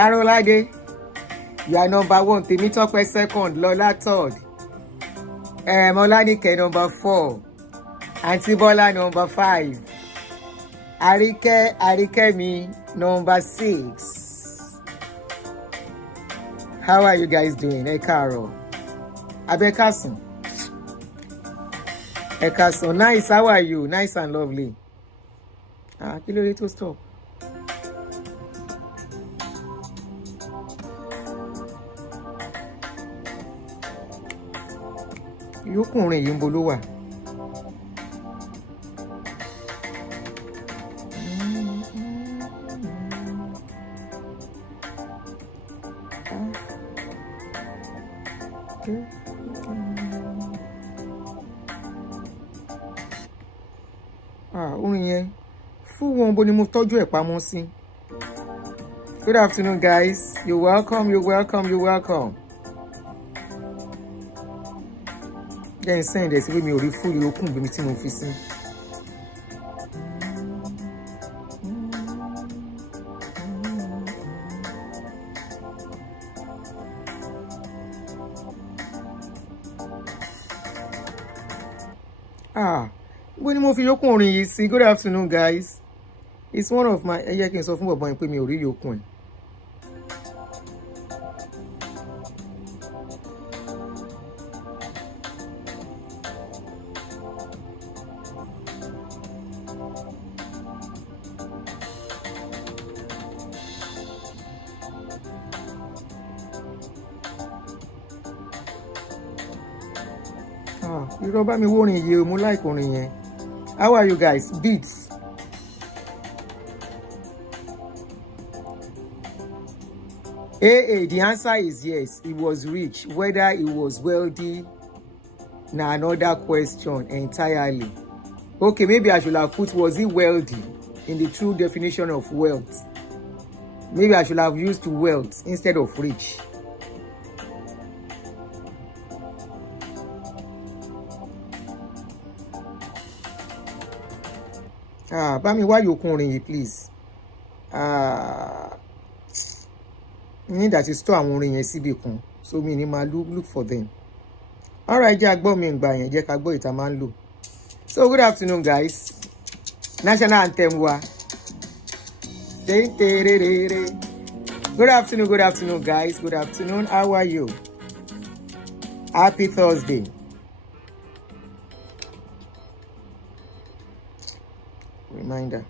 Carolade, you are number 1. Temitope second. Lola third. Molanike number 4. Auntie Bola number 5. Arikemi number 6. How are you guys doing? Hey, Carol. Abekasun. Ekasun. Nice. How are you? Nice and lovely. Kí ló dé tó stop. Yókùnrin yìí ń bo ló wà. Orin yẹn fún wọn bó ni mo tọ́jú ẹ̀ pamọ́ sí. Good afternoon, guys. You're welcome. Jẹ́ ń sẹ́yìn dẹ̀ sí pé mi ò rí fúri okùn bí mi tí mo fi sí. Bó ni mo fi yókùn orin yìí sí. Good afternoon, guys. It's one of my... Ẹ jẹ́ kí n sọ fún bọ̀bọ̀ yẹn pé mi ò rí yókùn ẹ̀. Irọ́ bá mi wórin yìí o, mo like orin yẹn. How are you guys? Beats. The answer is yes. He was rich. Whether he was wealthy, na another question entirely. Okay, maybe I should have put, was he wealthy in the true definition of wealth? Maybe I should have used wealth instead of rich. Bami, why you calling you, please? You need that to store àwọn orin yẹn síbì kan, so mi ní máa look for them. Alright, jẹ́ agbọ́ mi ìgbà yẹn, jẹ́ ká gbọ́ ìta máa ń lò. So good afternoon, guys. National anthem wa. Good afternoon, guys. Good afternoon. How are you? Happy Thursday. Reminder.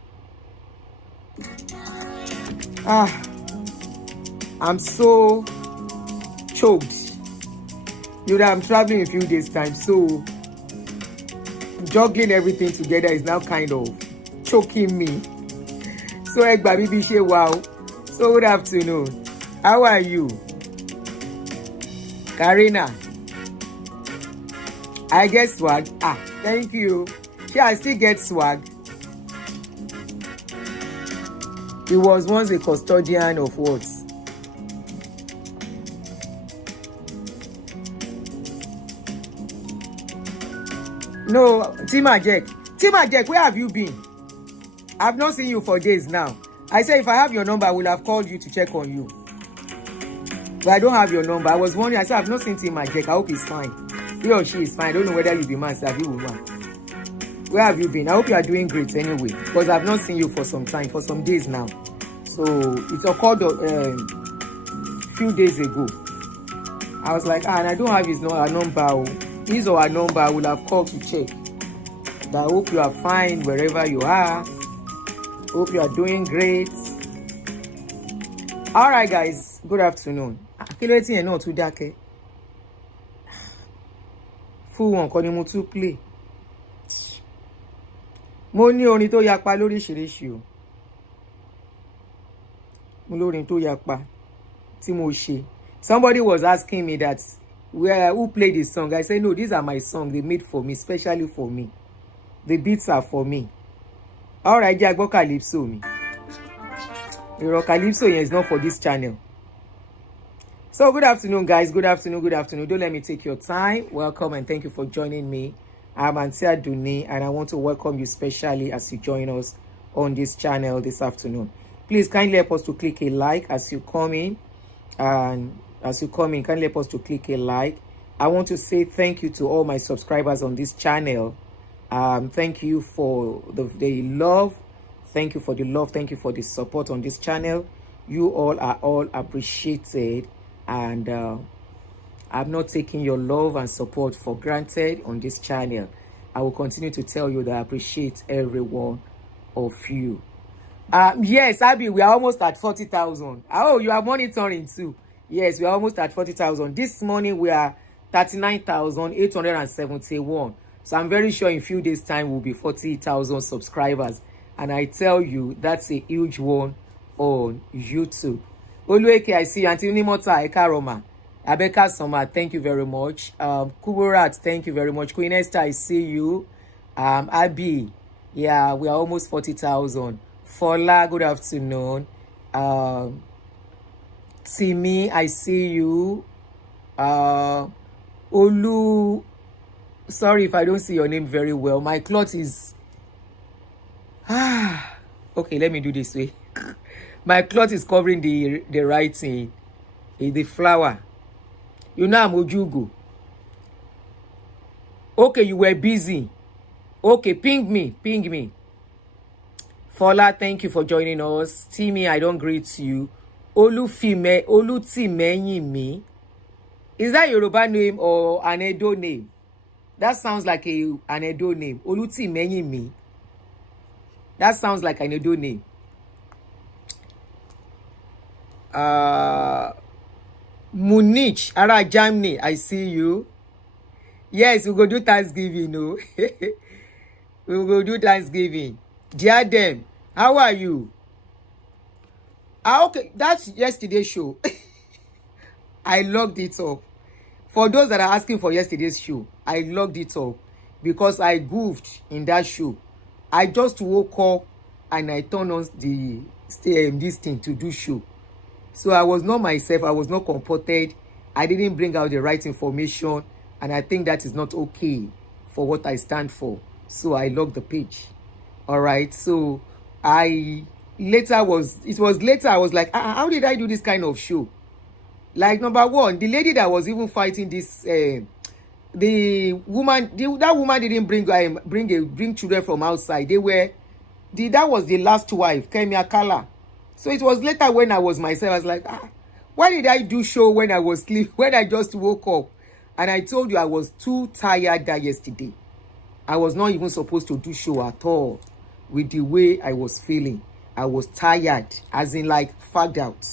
I'm so choked. You know, I'm traveling in a few days' time, so juggling everything together is now kind of choking me. So, Egba Bibi she wow. So, good afternoon. How are you? Karina. I get swag. Thank you. I still get swag. He was once a custodian of what? No, Tima Jack, where have you been? I've not seen you for days now. I said if I have your number, I will have called you to check on you. But I don't have your number. I was wondering, I said I've not seen Tima Jack. I hope he's fine. He or she is fine. I don't know whether you be man, savvy woman. Where have you been? I hope you are doing great anyway, because I've not seen you for some time, for some days now. So it occurred a few days ago. I was like, and I don't have his number. His or her number, I will have called to check. But I hope you are fine wherever you are. Hope you are doing great. All right, guys. Good afternoon. Akileti yẹn náà tún dákẹ́. Fún wọn kọ́ ni mo tún play. Mo ní orin tó yapa lóríṣiríṣi o. Mo lórin tó yapa tí mo ṣe. Somebody was asking me that who played the song. I said, no, these are my songs. They made for me, especially for me. The beats are for me. All right, jẹ́ agbọ́ Calypso mi. Ìrọ̀ Calypso yẹn is not for this channel. So good afternoon, guys. Good afternoon. Don't let me take your time. Welcome and thank you for joining me. I'm Auntie Aduni and I want to welcome you specially as you join us on this channel this afternoon. Please kindly help us to click a like as you come in. And as you come in, kindly help us to click a like. I want to say thank you to all my subscribers on this channel. Thank you for the love. Thank you for the love. Thank you for the support on this channel. You all are all appreciated. And I'm not taking your love and support for granted on this channel. I will continue to tell you that I appreciate every one of you. Yes, Abby, we are almost at 40,000. Oh, you are monitoring too. Yes, we are almost at 40,000. This morning we are 39,871. So I'm very sure in a few days' time we'll be 40,000 subscribers. And I tell you, that's a huge one on YouTube. Olueke, I see you. Auntie Unimota, Eka Roma. Abeka Soma, thank you very much. Kuburat, thank you very much. Queen Esther, I see you. Abby, yeah, we are almost 40,000. Fola, good afternoon. Timi, I see you. Olu, sorry if I don't see your name very well. My cloth is okay, let me do this way. My cloth is covering the writing, the flower. You know I'm Ojugo. Okay, you were busy. Okay, ping me. Fola, thank you for joining us. Timi, I don't greet you. Olutimeyimi. Is that Yoruba name or an Edo name? That sounds like an Edo name. Olutimeyimi. That sounds like an Edo name. Munich, Ara Germany, I see you. Yes, we go do Thanksgiving, no? We will go do Thanksgiving. Diadem, how are you? Okay, that's yesterday's show. I logged it up. For those that are asking for yesterday's show, I logged it up because I goofed in that show. I just woke up and I turned on this thing to do show. So I was not myself. I was not comported. I didn't bring out the right information. And I think that is not okay for what I stand for. So I logged the page. All right. So I was like, how did I do this kind of show? Like, number one, the lady that was even fighting this, that woman didn't bring children from outside. That was the last wife, Kemia Kala. So it was later when I was myself, I was like, why did I do show when I was sleeping, when I just woke up? And I told you I was too tired that yesterday. I was not even supposed to do show at all with the way I was feeling. I was tired, as in like fagged out.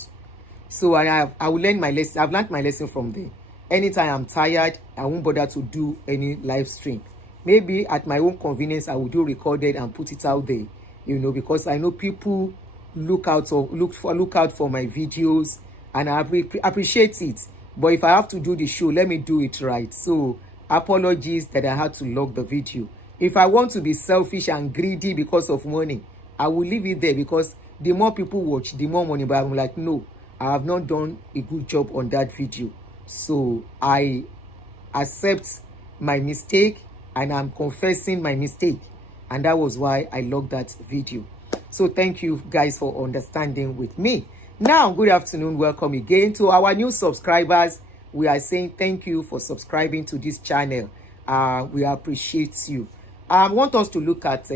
So I will learn my lesson. I've learned my lesson from there. Anytime I'm tired, I won't bother to do any live stream. Maybe at my own convenience, I will do recorded and put it out there. Because I know people look out for my videos and I appreciate it. But if I have to do the show, let me do it right. So apologies that I had to log the video. If I want to be selfish and greedy because of money, I will leave it there, because the more people watch, the more money. But I'm like, no, I have not done a good job on that video. So I accept my mistake and I'm confessing my mistake. And that was why I logged that video. So thank you guys for understanding with me. Now, good afternoon. Welcome again to our new subscribers. We are saying thank you for subscribing to this channel. We appreciate you. I want us to look at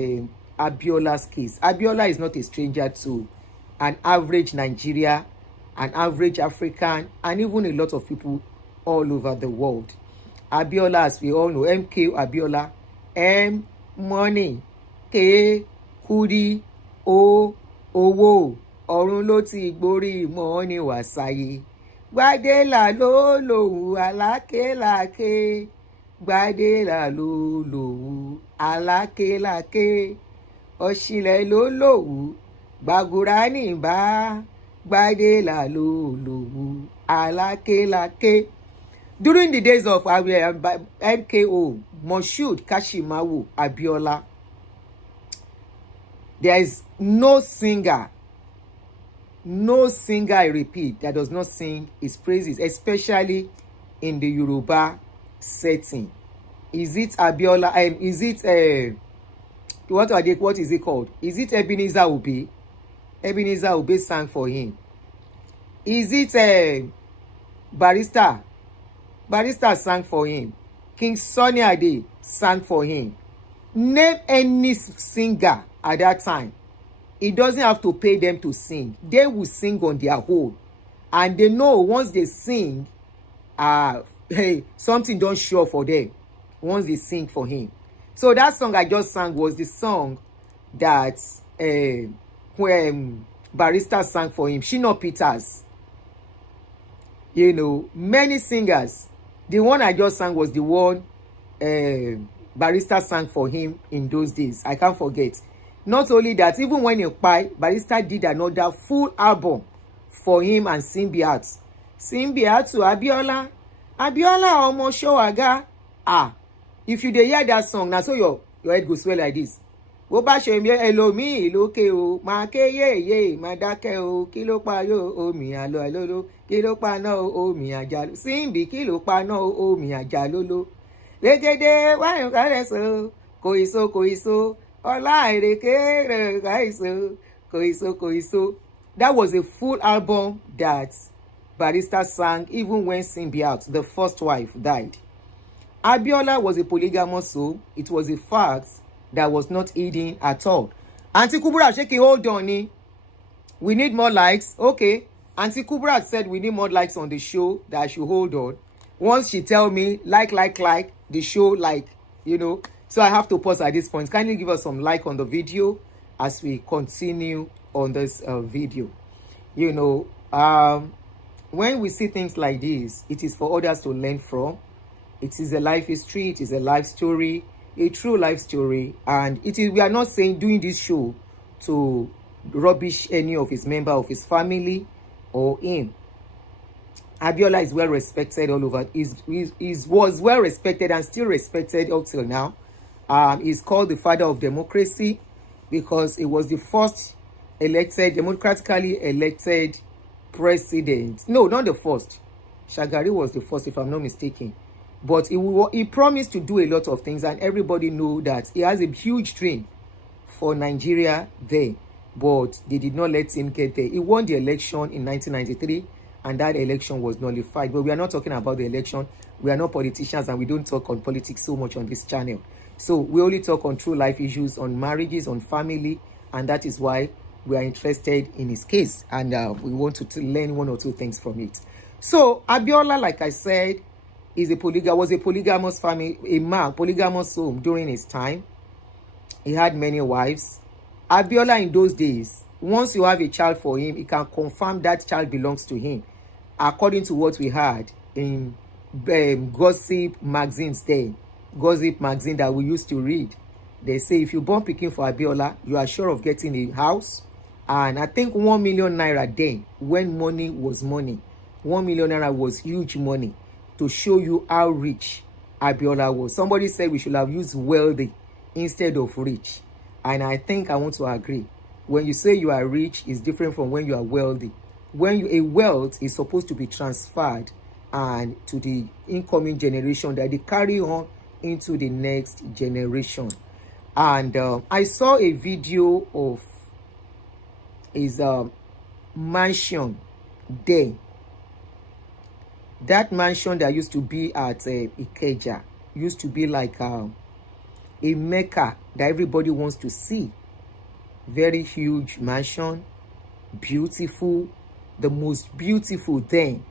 Abiola's case. Abiola is not a stranger to an average Nigeria, an average African, and even a lot of people all over the world. Abiola, as we all know, MK Abiola, M, money, K, kudi, O, owó, ọ̀run ló ti gborí money wàsáyé. Gbadela ló lòwú alákéláké. Gbadela ló lòwú alákéláké. Ọ̀ṣìlẹ̀ ló lòwú gbàgùránì bá. Gbadela ló lòwú alákéláké. During the days of MKO, Moshood Kashimawo Abiola, there is no singer, I repeat, that does not sing his praises, especially in the Yoruba setting. Is it Abiola? Is it what is it called? Is it Ebenezer Obi? Ebenezer Obey sang for him? Is it Barrister? Barrister sang for him. King Sunny Ade sang for him. Name any singer at that time. It doesn't have to pay them to sing. They will sing on their own. And they know once they sing, hey, something don't show for them once they sing for him. So that song I just sang was the song that when Barrister sang for him. Shina Peters. You know, many singers. The one I just sang was the one Barrister sang for him in those days. I can't forget. Not only that, even when he died, Barrister did another full album for him and Simbiat. Simbiat to Abiola. Abiola almost show aga. If you dey hear that song, now so your head go swell like this. Wo ba ṣe mi elomi lókè o, ma ke ye ma dákẹ́ o, kí ló pa yo o mi alo alolo, kí ló pa na o mi ajalo. Simbi kí ló pa na o mi ajalolo. Legede wa yo kare so, kò iso, ọlá ìrèké re ka iso, kò iso. That was a full album that Barrister sang even when Simbiat, the first wife, died. Abiola was a polygamous soul. It was a fact that was not hidden at all. Auntie Kubra shaking, hold on. We need more likes. Okay. Auntie Kubra said we need more likes on the show, that I should hold on. Once she tell me, like, the show, like, you know. So I have to pause at this point. Kindly give us some like on the video as we continue on this video. You know, when we see things like this, it is for others to learn from. It is a life history. It is a life story, a true life story. And it is, we are not saying doing this show to rubbish any of his member of his family or him. Abiola is well respected all over. Was well respected and still respected up till now. He's called the father of democracy because he was the first elected, democratically elected president. No, not the first. Shagari was the first, if I'm not mistaken. But he promised to do a lot of things, and everybody know that he has a huge dream for Nigeria there. But they did not let him get there. He won the election in 1993, and that election was nullified. But we are not talking about the election. We are not politicians, and we don't talk on politics so much on this channel. So we only talk on true life issues, on marriages, on family, and that is why we are interested in his case, and we want to learn one or two things from it. So Abiola, like I said, was a polygamous family, polygamous home during his time. He had many wives. Abiola in those days, once you have a child for him, he can confirm that child belongs to him, according to what we had in gossip magazines then. Gossip magazine that we used to read. They say if you born pikin for Abiola, you are sure of getting a house. And I think 1 million naira then, when money was money, 1 million naira was huge money, to show you how rich Abiola was. Somebody said we should have used wealthy instead of rich. And I think I want to agree. When you say you are rich, it's different from when you are wealthy. A wealth is supposed to be transferred and to the incoming generation, that they carry on into the next generation. And I saw a video of his mansion there. That mansion that used to be at Ikeja used to be like a Mecca that everybody wants to see. Very huge mansion, beautiful, the most beautiful then.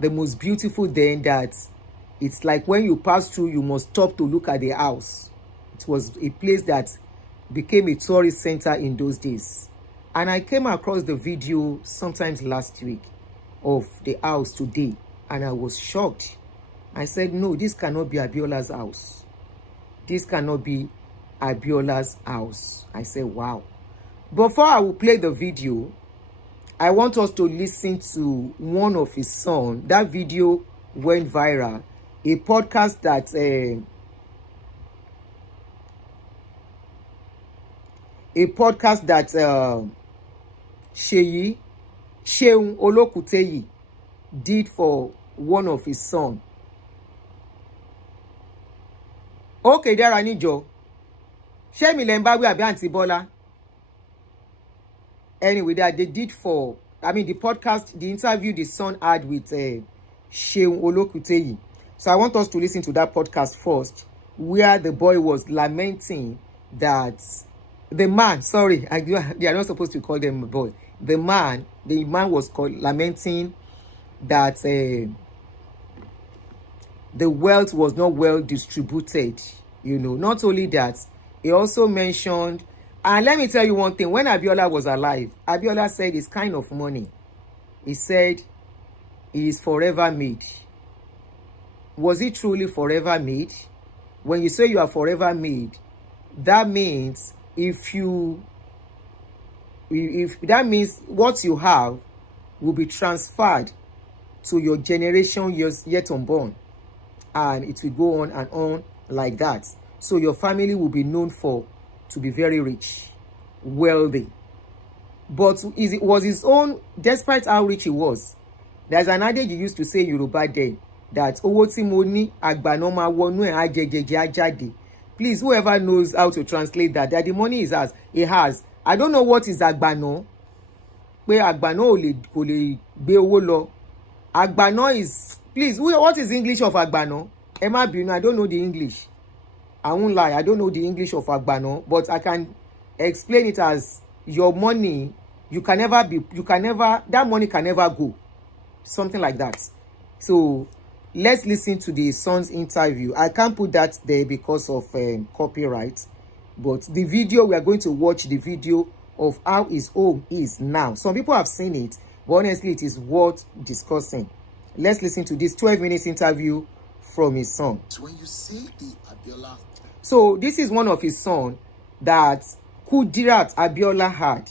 The most beautiful then that it's like when you pass through, you must stop to look at the house. It was a place that became a tourist center in those days. And I came across the video sometimes last week of the house today, and I was shocked. I said, no, this cannot be Abiola's house. This cannot be Abiola's house. I said, wow. Before I will play the video, I want us to listen to one of his songs. That video went viral. A podcast that Sheun Olokuteyi did for one of his sons. Okay, there I need you. Ṣé mi lẹ ń bá wí àbí Aunty Bọ́lá? anyway, that they did for, I mean, the podcast, the interview the son had with Sheun Olokuteyi. So I want us to listen to that podcast first, where the boy was lamenting that the man, sorry, they are not supposed to call them a boy. The man was lamenting that the wealth was not well distributed. You know, not only that, he also mentioned, and let me tell you one thing, when Abiola was alive, Abiola said his kind of money, he said, is forever made. Was it truly forever made? When you say you are forever made, that means if that means what you have will be transferred to your generation yet unborn, and it will go on and on like that. So your family will be known to be very rich, wealthy. But was his own, despite how rich he was. There's an adage you used to say in Yoruba then, that owó tí mo ní àgbàná máa wọnú ẹ̀ á jẹjẹjẹ á jáde. Please, whoever knows how to translate that the money is as it has. I don't know what is àgbàná. Pé àgbàná kò lè gbé owó lọ. Àgbàná is, please, what is the English of àgbàná? Ẹ má bínú, I don't know the English. I won't lie, I don't know the English of àgbàná, but I can explain it as your money, that money can never go. Something like that. So let's listen to the son's interview. I can't put that there because of copyright, but the video, we are going to watch the video of how his home is now. Some people have seen it, but honestly it is worth discussing. Let's listen to this 12 minutes interview from his son. So when you see the Abiola, so this is one of his son that Kudirat Abiola had.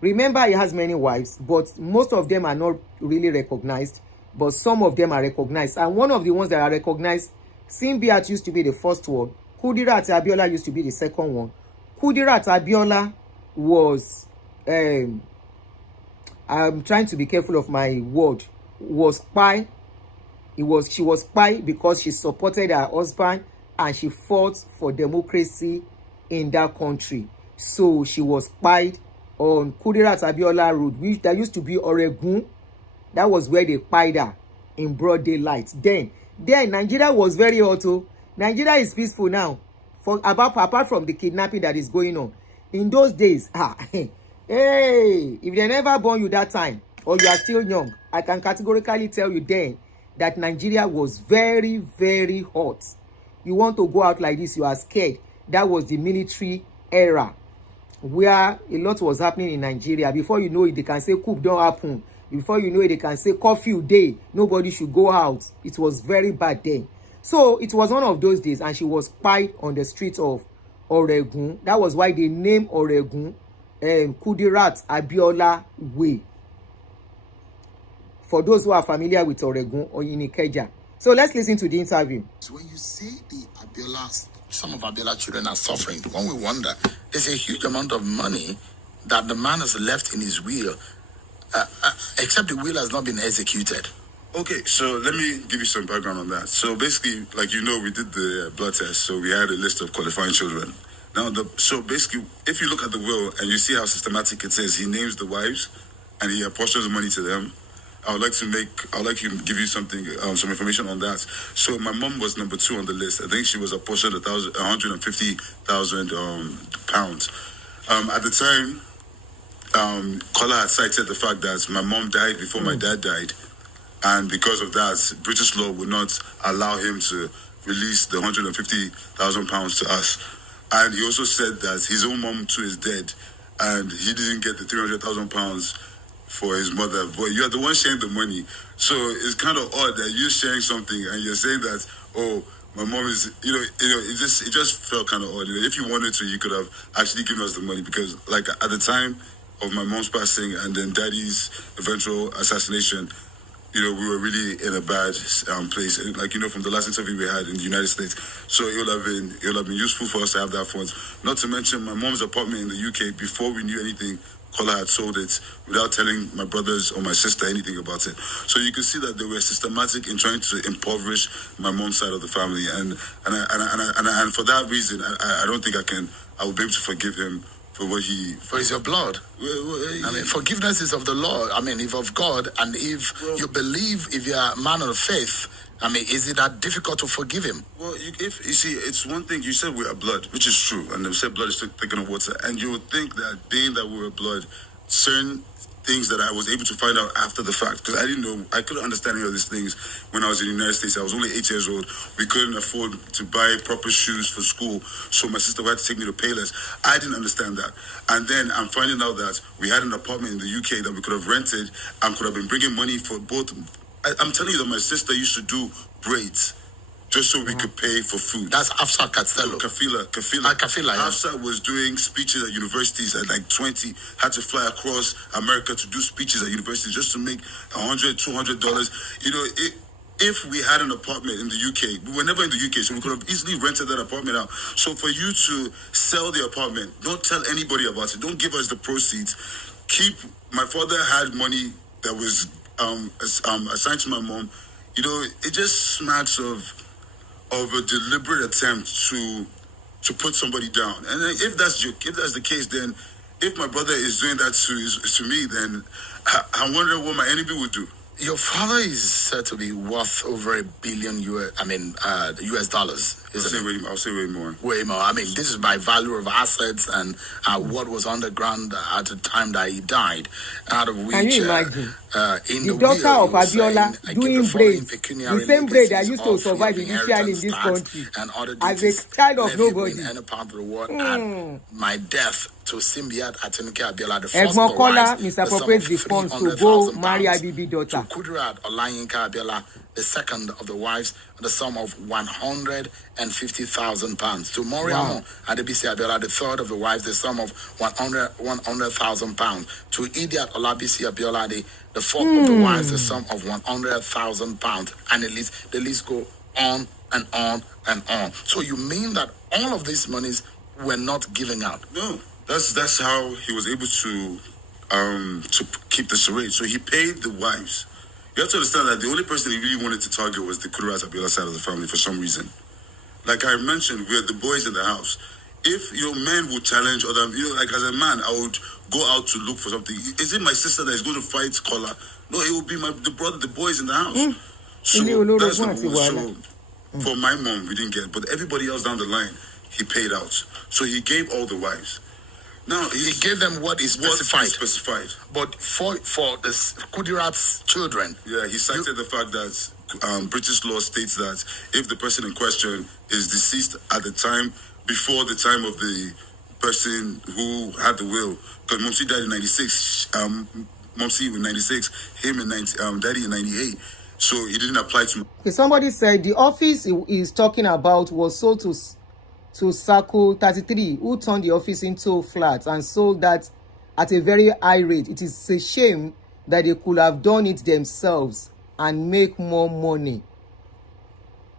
Remember, he has many wives, but most of them are not really recognized, but some of them are recognized. And one of the ones that are recognized, Simbiat used to be the first one. Kudirat Abiola used to be the second one. Kudirat Abiola was, I'm trying to be careful of my word, was spy. She was spy because she supported her husband and she fought for democracy in that country. So she was spied on Kudirat Abiola Road, which there used to be Oregun. That was where they spied her in broad daylight. Then Nigeria was very hot. Nigeria is peaceful now, apart from the kidnapping that is going on. In those days, hey, if they never born you that time, or you are still young, I can categorically tell you then that Nigeria was very, very hot. You want to go out like this, you are scared. That was the military era, where a lot was happening in Nigeria. Before you know it, they can say coup don't happen. Before you know it, they can say curfew day, nobody should go out. It was very bad then. So it was one of those days, and she was spied on the streets of Oregun. That was why they named Oregun Kudirat Abiola Way. For those who are familiar with Oregun or in Ikeja. So let's listen to the interview. So when you see the Abiola, some of Abiola's children are suffering, one will wonder, there's a huge amount of money that the man has left in his will, except the will has not been executed. Okay, so let me give you some background on that. So basically, like you know, we did the blood test, so we had a list of qualifying children. Now, so basically, if you look at the will and you see how systematic it is, he names the wives and he apportions money to them. I would like to give you something, some information on that. So my mom was number 2 on the list. I think she was apportioned 150,000 pounds. At the time, Kola had cited the fact that my mom died before my dad died, and because of that, British law would not allow him to release the 150,000 pounds to us. And he also said that his own mom too is dead, and he didn't get the 300,000 pounds for his mother, but you're the one sharing the money. So it's kind of odd that you're sharing something and you're saying that, oh, my mom is, it just felt kind of odd. If you wanted to, you could have actually given us the money, because like at the time of my mom's passing and then daddy's eventual assassination, we were really in a bad place. Like, from the last interview we had in the United States. So it would have been useful for us to have that funds. Not to mention my mom's apartment in the UK, before we knew anything, Kola had sold it without telling my brothers or my sister anything about it. So you can see that they were systematic in trying to impoverish my mom's side of the family, and for that reason, I don't think I will be able to forgive him for for what he. For it's your blood. I mean, forgiveness is of the Lord. I mean, if of God, and if you believe, if you're a man of faith, I mean, is it that difficult to forgive him? Well, if you see, it's one thing. You said we are blood, which is true, and they said blood is thicker than water, and you would think that being that we were blood, certain things that I was able to find out after the fact, because I didn't know, I couldn't understand any of these things when I was in the United States. I was only 8 years old. We couldn't afford to buy proper shoes for school, so my sister had to take me to Payless. I didn't understand that. And then I'm finding out that we had an apartment in the UK that we could have rented and could have been bringing money for both. I'm telling you that my sister used to do braids just so we could pay for food. That's Afsa Castello. Kafila. Kafila, yeah. Afsa was doing speeches at universities at like 20, had to fly across America to do speeches at universities just to make $100, $200. You know, if we had an apartment in the UK, we were never in the UK, so we could have easily rented that apartment out. So for you to sell the apartment, don't tell anybody about it. Don't give us the proceeds. My father had money that was assigned to my mom. You know, it just smacks of a deliberate attempt to put somebody down. And then if that's the case, then if my brother is doing that to me, then I wonder what my enemy would do. Your father is said to be worth over $1 billion US dollars. I'll say way more. Way more. I mean, this is by value of assets and what was underground at the time that he died. Out of which, can you imagine? In the daughter of Abiola doing braids, the same braid that used to survive initially in this country, as a child of nobody. In any part of the world, and my death to Simbiat Atinike Abiola, the first Egbon of the Kola wives, misappropriates the funds to go marry Abibi daughter. To Kudirat Olayinka Abiola, the second of the wives, the sum of £150,000. To Moriamo Adebisi Abiola, the third of the wives, the sum of £100,000. To Idiat Olabisi Abiola, the fourth of the wives, the sum of £100,000. And the list go on and on and on. So you mean that all of these monies were not given out? No, that's how he was able to keep the charade. So he paid the wives. You have to understand that the only person he really wanted to target was the Kudirat Abiola side of the family for some reason. Like I mentioned, we're the boys in the house. If your men would challenge other, like as a man, I would go out to look for something. Is it my sister that is going to fight Kola? No, it will be the boys in the house. So that's so for my mom, we didn't get, but everybody else down the line, he paid out. So he gave all the wives. Now he gave them what is specified. But for the Kudirat's children, he cited the fact that British law states that if the person in question is deceased at the time before the time of the person who had the will, because Momsi died in 96, Momsi in 96, him in Daddy in 98, so it didn't apply to. Okay, somebody said the office he is talking about was sold to Circle 33, who turned the office into flats and sold that at a very high rate. It is a shame that they could have done it themselves and make more money.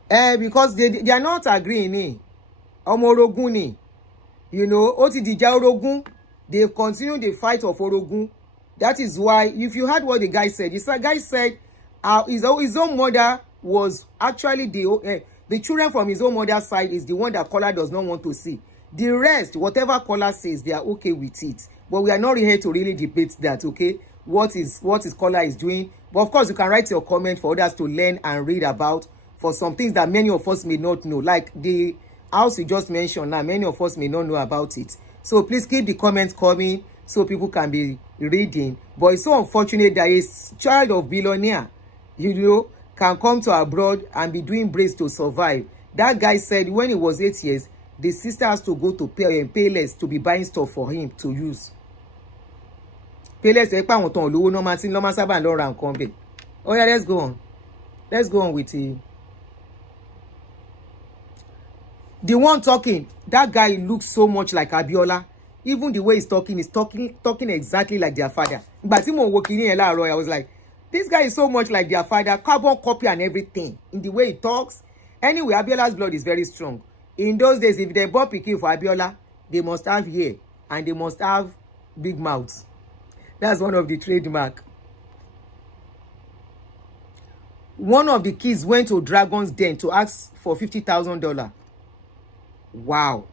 Because they are not agreeing. Omorogun, you know, ó ti dìjà orogun. They continue the fight of orogun. That is why, if you heard what the guy said, the guy said his own mother was actually the children from his own mother's side is the one that Kola does not want to see. The rest, whatever Kola says, they are okay with it. But we are not here to really debate that, okay? What is Kola is doing. But of course, you can write your comment for others to learn and read about for some things that many of us may not know. Like the house you just mentioned now, many of us may not know about it. So please keep the comments coming so people can be reading. But it's so unfortunate that a child of billionaire, you know, can come to abroad and be doing braids to survive. That guy said when he was 8 years, the sister has to go to Payless to be buying stuff for him to use. Payless ẹ pa àwọn ton olówó normal tin normal sábà lọ ra nǹkan be. Oh yeah, let's go on. Let's go on with it. The one talking, that guy looks so much like Abiola. Even the way he's talking exactly like their father. But Timo Wokini and Laroy, I was like, this guy is so much like their father, carbon copy and everything in the way he talks. Anyway, Abiola's blood is very strong. In those days, if they bought pikin for Abiola, they must have hair and they must have big mouths. That's one of the trademark. One of the kids went to Dragon's Den to ask for $50,000. Wow.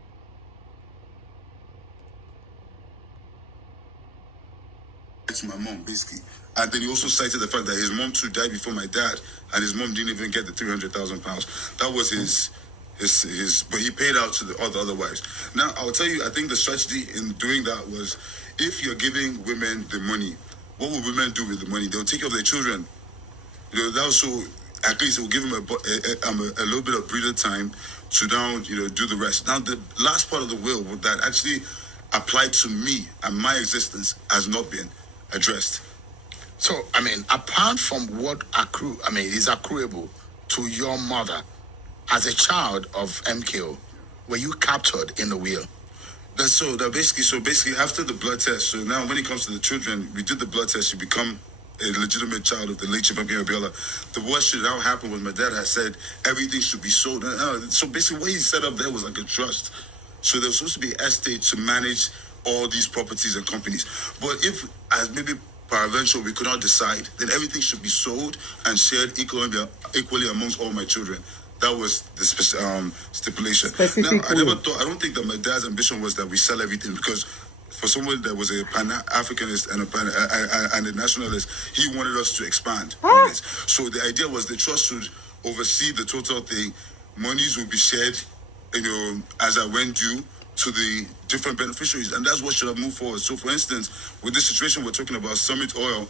to my mom, basically. And then he also cited the fact that his mom too died before my dad, and his mom didn't even get the £300,000. That was his, but he paid out to the other wives. Now, I'll tell you, I think the strategy in doing that was, if you're giving women the money, what will women do with the money? They'll take care of their children. You know, that also, at least it will give them a little bit of breather time to now, do the rest. Now, the last part of the will that actually applied to me and my existence has not been addressed. So, I mean, apart from what is accruable to your mother, as a child of MKO, were you captured in the will? So basically after the blood test, so now when it comes to the children, we did the blood test, you become a legitimate child of the late Chief Abiola. The what should now happen was my dad had said everything should be sold. So basically what he set up there was like a trust. So there was supposed to be an estate to manage all these properties and companies. But if, as maybe peradventure, we could not decide, then everything should be sold and shared equally amongst all my children. That was the stipulation. Now, I don't think that my dad's ambition was that we sell everything, because for someone that was a Pan-Africanist and a nationalist, he wanted us to expand on this. So the idea was the trust would oversee the total thing. Monies would be shared, as I went due to the different beneficiaries, and that's what should have moved forward. So, for instance, with this situation we're talking about, Summit Oil,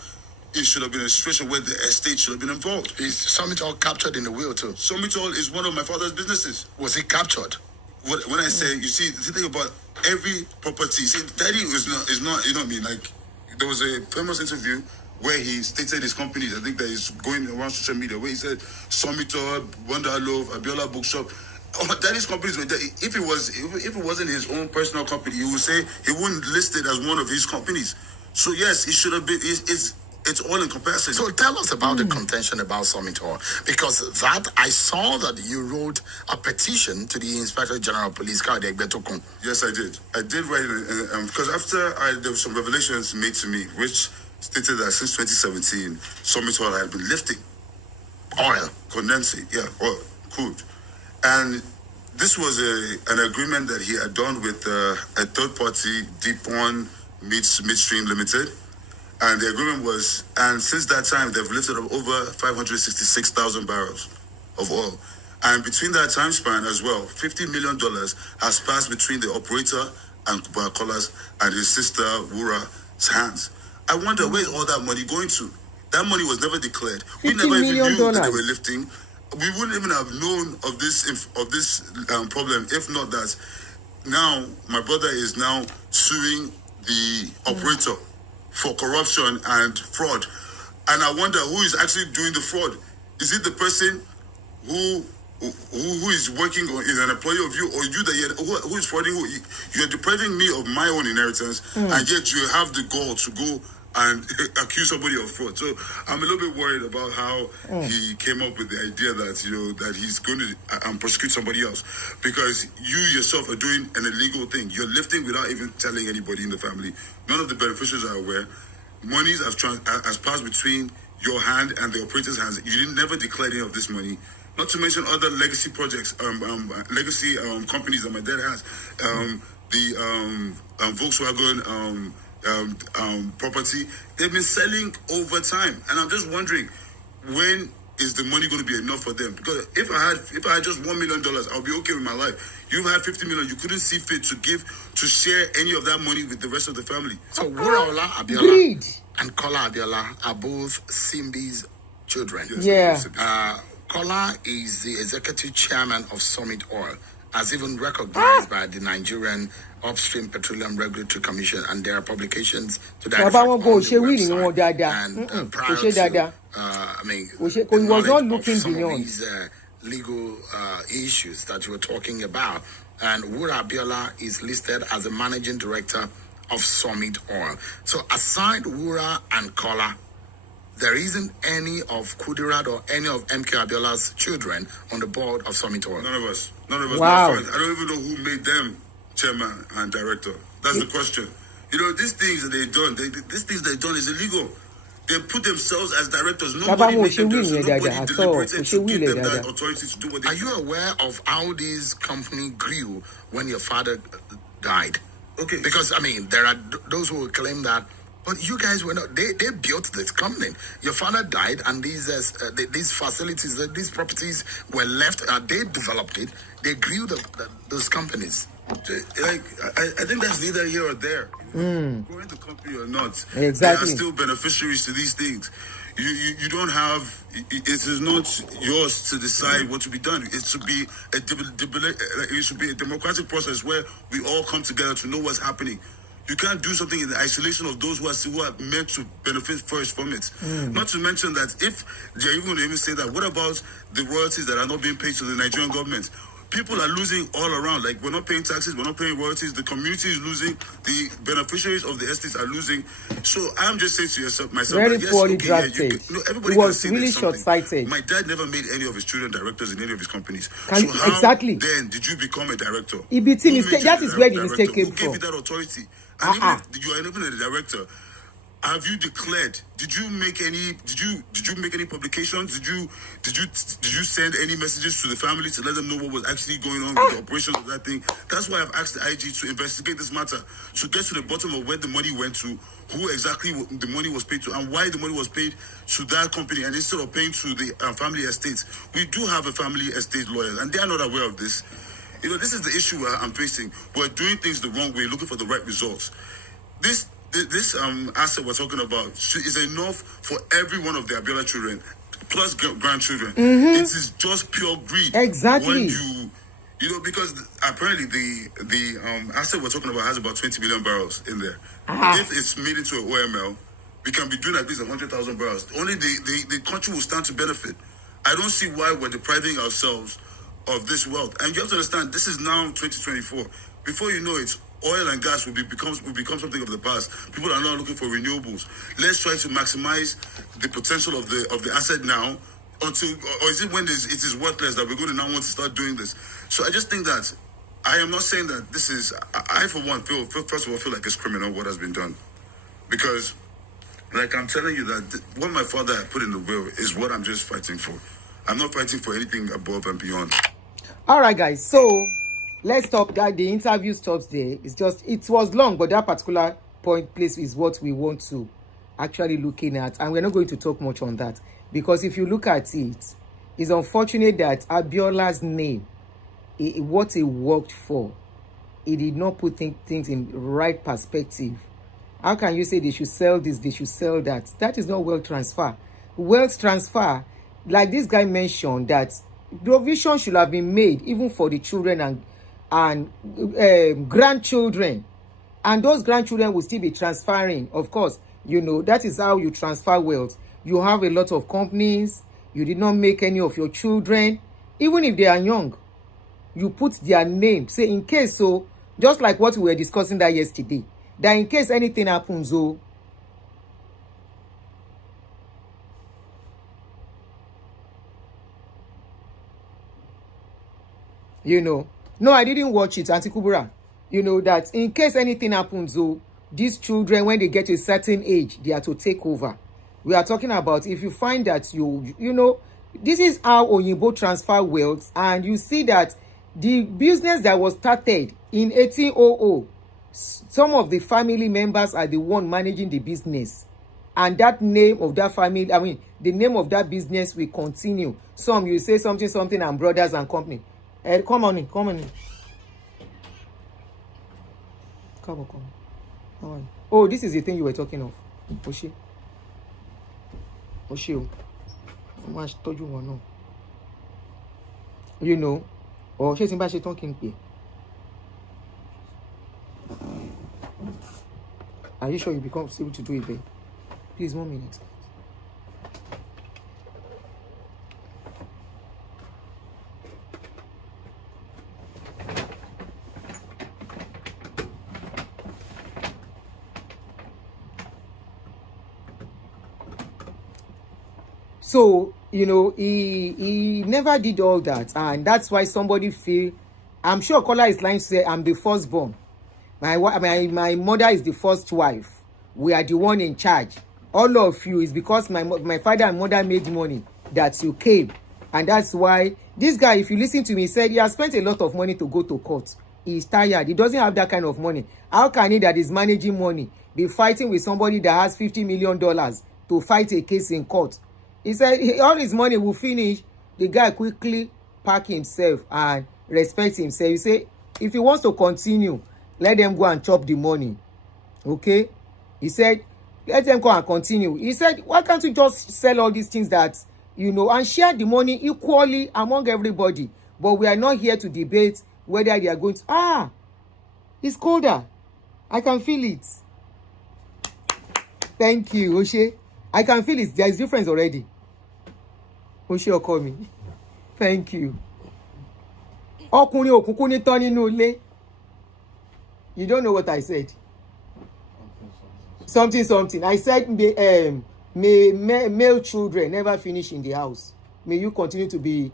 it should have been a situation where the estate should have been involved. Is Summit Oil captured in the will too? Summit Oil is one of my father's businesses. Was it captured? When I say, you see, the thing about every property, see, Daddy is not, you know what I mean? Like, there was a famous interview where he stated his companies, I think that is going around social media, where he said, Summit Oil, Wonder Love, Abiola Bookshop. Daddy's companies were there. If it wasn't his own personal company, he would say he wouldn't list it as one of his companies. So yes, it should have been. It's all encompassing. So tell us about the contention about Summit Oil, because that I saw that you wrote a petition to the Inspector General of Police, Kade Egbetokun. Yes, I did. I did write it because after there were some revelations made to me, which stated that since 2017, Summit Oil had been lifting oil, condensate, oil, crude. And this was an agreement that he had done with a third party, Deep One Midstream Limited. And the agreement was, and since that time, they've lifted up over 566,000 barrels of oil. And between that time span as well, $50 million has passed between the operator and Cola's and his sister Wura's hands. I wonder, where's all that money going to? That money was never declared. We never even knew that they were lifting. We wouldn't even have known of this problem if not that now my brother is now suing the operator for corruption and fraud. And I wonder who is actually doing the fraud. Is it the person who is working or is an employee of you, or you that who is frauding who? You're depriving me of my own inheritance, and yet you have the gall to go and accuse somebody of fraud. So I'm a little bit worried about how he came up with the idea that that he's going to prosecute somebody else, because you yourself are doing an illegal thing. You're lifting without even telling anybody in the family. None of the beneficiaries are aware. Monies has passed between your hand and the operator's hands. You didn't never declare any of this money. Not to mention other legacy projects, legacy companies that my dad has. The Volkswagen property, they've been selling over time, and I'm just wondering, when is the money going to be enough for them? Because if I had just $1 million, I'll be okay with my life. You've had 50 million. You couldn't see fit to share any of that money with the rest of the family. So Wuraola Abiola and Kola Abiola are both Simbi's children. Yes, Kola is the executive chairman of Summit Oil, as even recognized by the Nigerian Upstream Petroleum Regulatory Commission, and there are publications to that effect on the website. And prior to, he was not looking beyond these legal issues that you were talking about. And Wura Abiola is listed as the managing director of Summit Oil. So aside Wura and Kola, there isn't any of Kudirat or any of MK Abiola's children on the board of Summit Oil. None of us. Wow. I don't even know who made them chairman and director. That's the question. These things that they've done is illegal. They put themselves as directors. Nobody made them do so. Nobody deliberated to give them that authority to do what they do. Are you aware of how this company grew when your father died? Okay. Because, there are those who will claim that But you guys were not. They built this company. Your father died, and these facilities, these properties were left. They developed it. They grew those companies. So, like, I think that's neither here or there. Growing the company or not, Exactly. They are still beneficiaries to these things. You don't have. It is not yours to decide what to be done. It should be a democratic process where we all come together to know what's happening. You can't do something in the isolation of those who are meant to benefit first from it. Not to mention that if they're even going to even say that, what about the royalties that are not being paid to the Nigerian government? People are losing all around. Like, we're not paying taxes, we're not paying royalties. The community is losing. The beneficiaries of the estates are losing. So I'm just saying to myself, very that, yes, poorly okay, drafted. everybody It was can say really there's something. short-sighted. My dad never made any of his children directors in any of his companies. Can so you- how exactly. then did you become a director? It be Who mistake. made you That the is where the director? mistake came Who from. gave you that authority? And even if you are even a director, have you declared? Did you make any publications? Did you send any messages to the family to let them know what was actually going on with the operations of that thing? That's why I've asked the IG to investigate this matter, to get to the bottom of where the money went to, who exactly the money was paid to, and why the money was paid to that company, and instead of paying to the family estates. We do have a family estate lawyer, and they are not aware of this. This is the issue I'm facing. We're doing things the wrong way, looking for the right results. This asset we're talking about is enough for every one of the Abiola children, plus grandchildren. It is just pure greed. Exactly. When because apparently the asset we're talking about has about 20 million barrels in there. If it's made into an OML, we can be doing at least 100,000 barrels. Only the country will stand to benefit. I don't see why we're depriving ourselves of this wealth. And you have to understand, this is now 2024. Before you know it, oil and gas will become something of the past. People are now looking for renewables. Let's try to maximize the potential of the asset now, or is it when it is worthless that we're going to now want to start doing this? So I just think that I am not saying that this is. I for one first of all feel like it's criminal what has been done, because like I'm telling you that what my father had put in the will is what I'm just fighting for. I'm not fighting for anything above and beyond. All right, guys. So let's stop that. The interview stops there. It was long, but that particular place is what we want to actually looking at, and we're not going to talk much on that, because if you look at it, it's unfortunate that Abiola's name, what he worked for, he did not put things in right perspective. How can you say they should sell this, they should sell that? That is not wealth transfer. Wealth transfer, like this guy mentioned, that provision should have been made even for the children and grandchildren, and those grandchildren will still be transferring. Of course, that is how you transfer wealth. You have a lot of companies, you did not make any of your children, even if they are young, you put their name, say in case, so just like what we were discussing that yesterday, that in case anything happens, no, I didn't watch it, Auntie Kubura. That in case anything happens, these children, when they get to a certain age, they are to take over. We are talking about if you find that this is how Oyinbo transfer wealth, and you see that the business that was started in 1800, some of the family members are the one managing the business, and that name of that family, the name of that business will continue. Some you say something and brothers and company. Come on in. Come on. How are you? Oh, this is the thing you were talking of. Oshé. I told you one. Or ṣé tí n bá ṣe tán kí n pè. Are you sure you become able to do it, babe? Please, 1 minute. So, he never did all that, and that's why somebody feel, I'm sure Kola is lying to say, I'm the firstborn. My mother is the first wife. We are the one in charge. All of you is because my father and mother made money that you came. And that's why this guy, if you listen to me, he said he has spent a lot of money to go to court. He's tired. He doesn't have that kind of money. How can he that is managing money? be fighting with somebody that has $50 million to fight a case in court. He said all his money will finish. The guy quickly pack himself and respect himself. He say if he wants to continue, let them go and chop the money. Okay? He said let them go and continue. He said why can't you just sell all these things that you know and share the money equally among everybody? But we are not here to debate whether they are going to it's colder. I can feel it. Thank you, Oshe. I can feel it. There is difference already. Oshe ọkọ mi. Thank you. Ọkùnrin òkùnkùn ní tán nínú ilé. You don't know what I said. Something. I said may male children never finish in the house. May you continue to be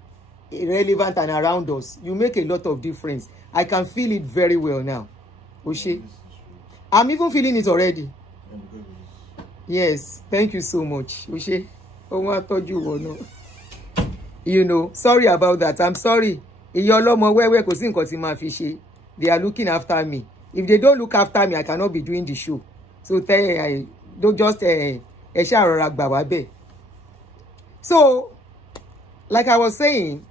relevant and around us. You make a lot of difference. I can feel it very well now. Oshe. I'm even feeling it already. Yes, thank you so much. Oshe. You know, sorry about that. I'm sorry. They are looking after me. If they don't look after me, I cannot be doing the show. So don't just So, like I was saying,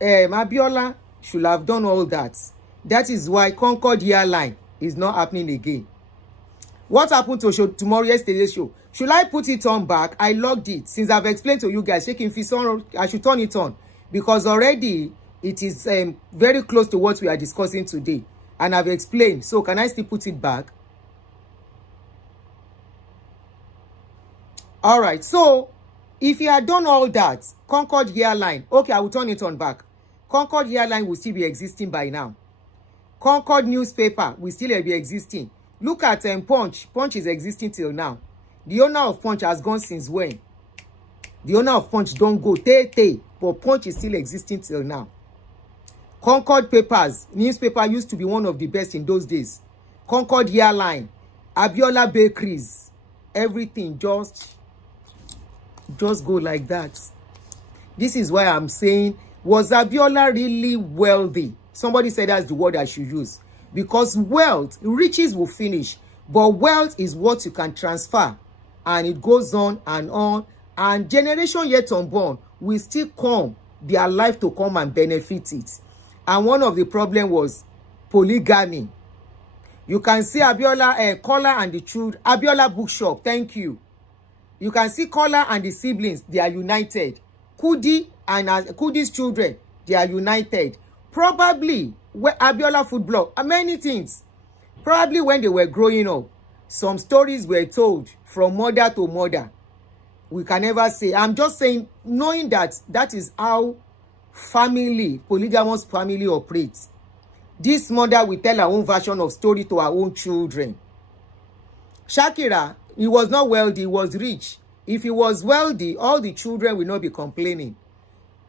Abiola should have done all that. That is why Concord Airline is not happening again. What happened to yesterday's show? Should I put it on back? I logged it. Since I've explained to you guys, shaking fist on, I should turn it on. Because already it is very close to what we are discussing today. And I've explained. So can I still put it back? Alright, so if you had done all that, Concord Airline, okay, I will turn it on back. Concord Airline will still be existing by now. Concord newspaper will still be existing. Look at Punch. Punch is existing till now. The owner of Punch has gone since when? The owner of Punch don't go. But Punch is still existing till now. Concord papers, newspaper used to be one of the best in those days. Concord Airline, Abiola bakeries, everything just go like that. This is why I'm saying, was Abiola really wealthy? Somebody said that's the word I should use. Because wealth, riches will finish. But wealth is what you can transfer. And it goes on. And generation yet unborn will still come, their life to come and benefit it. And one of the problem was polygamy. You can see Abiola, Kola and the children. Abiola bookshop, thank you. You can see Kola and the siblings, they are united. Kudi and Kudi's children, they are united. Probably Abiola food blog, many things. Probably when they were growing up, some stories were told from mother to mother. We can never say. I'm just saying, knowing that that is how family, polygamous family operates. This mother will tell her own version of story to her own children. Shakira, he was not wealthy, he was rich. If he was wealthy, all the children will not be complaining.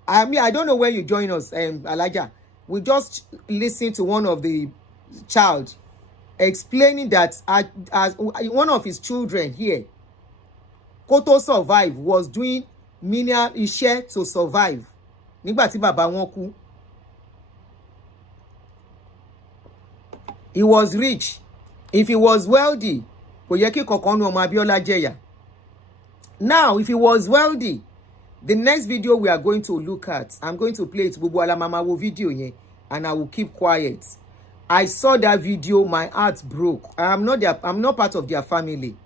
I mean, I don't know when you join us, Elijah. We just listened to one of the child explaining that as one of his children here, Koto survive, was doing menial iṣẹ́ to survive. Nígbà tí bàbá wọn kú. He was rich. If he was wealthy, kò yẹ kí kankan nu ọmọ Abiola jẹ̀yà. Now, if he was wealthy, the next video we are going to look at, I'm going to play it. Gbogbo ala mama wo video yẹn, and I will keep quiet. I saw that video, my heart broke. I'm not part of their family.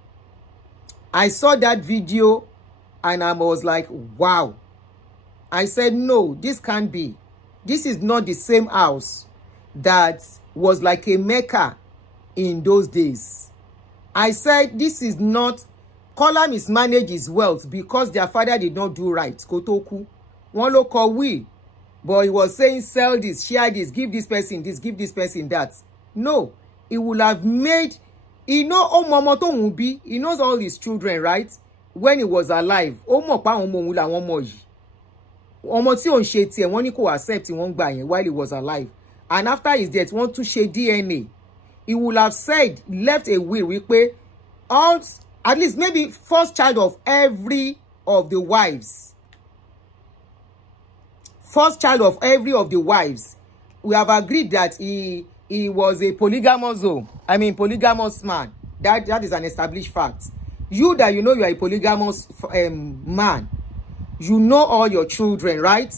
I saw that video, and I was like, wow. I said, no, this can't be. This is not the same house that was like a Mecca in those days. I said, this is not. Kola mismanaged his wealth because their father did not do right. Kotoku. One local will. But he was saying, sell this, share this, give this person this, give this person that. No. He would have made. He knows Omomoto Mubi. He knows all his children, right? When he was alive. Omopa Omomula Omoji. Omoti on Sheti and one could accept in one by while he was alive. And after his death, want to share DNA. He would have said, left a will with all, at least maybe first child of every of the wives. First child of every of the wives. We have agreed that he was a polygamous man. That is an established fact. You that you know you are a polygamous man, you know all your children, right?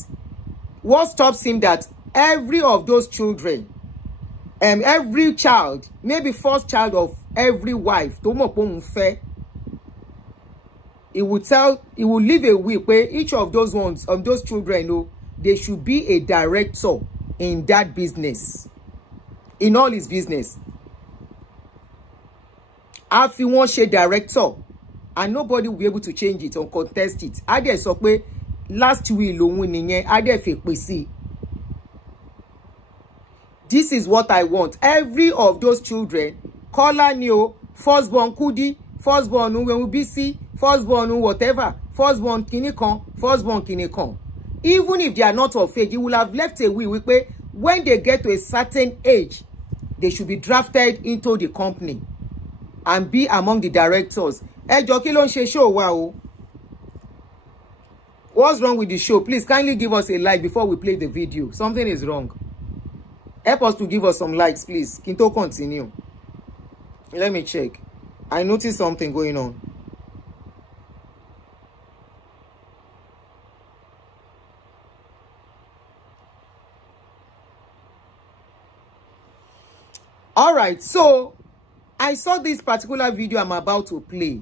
What stops him that every of those children, every child, maybe first child of every wife, he will leave a will where each of those ones, those children, they should be a director in that business, in all his business. If you want a director, and nobody will be able to change it or contest it. Ade sọ pé last will òun nìyẹn, Ade fi pè sí. This is what I want. Every of those children, Kola ni o, firstborn Kudi, firstborn Bisi, firstborn whatever, firstborn kinikan, firstborn kinikan. Even if they are not of age, you will have left a will wípé when they get to a certain age, they should be drafted into the company and be among the directors. Jọ̀ọ́ kí ló ń ṣe show wa o? What's wrong with the show? Please kindly give us a like before we play the video. Something is wrong. Help us to give us some likes, please. Kí n tó continue. Let me check. I noticed something going on. All right, so I saw this particular video I'm about to play.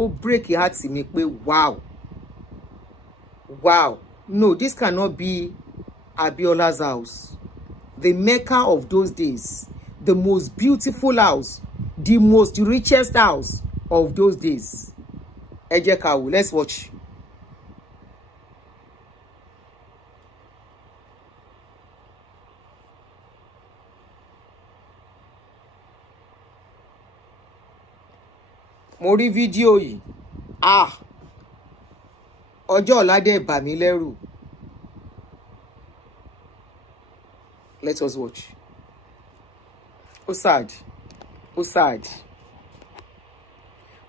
Oh, break your heart to me. Wow. Wow. No, this cannot be Abiola's house. The Mecca of those days. The most beautiful house. The most richest house of those days. Ẹ jẹ́ ká wò, let's watch. Mo rí fídíò yìí. Ọjọ́ ọ̀la dẹ̀ bà mí lẹ́rù. Let us watch. Oh sad. Oh sad.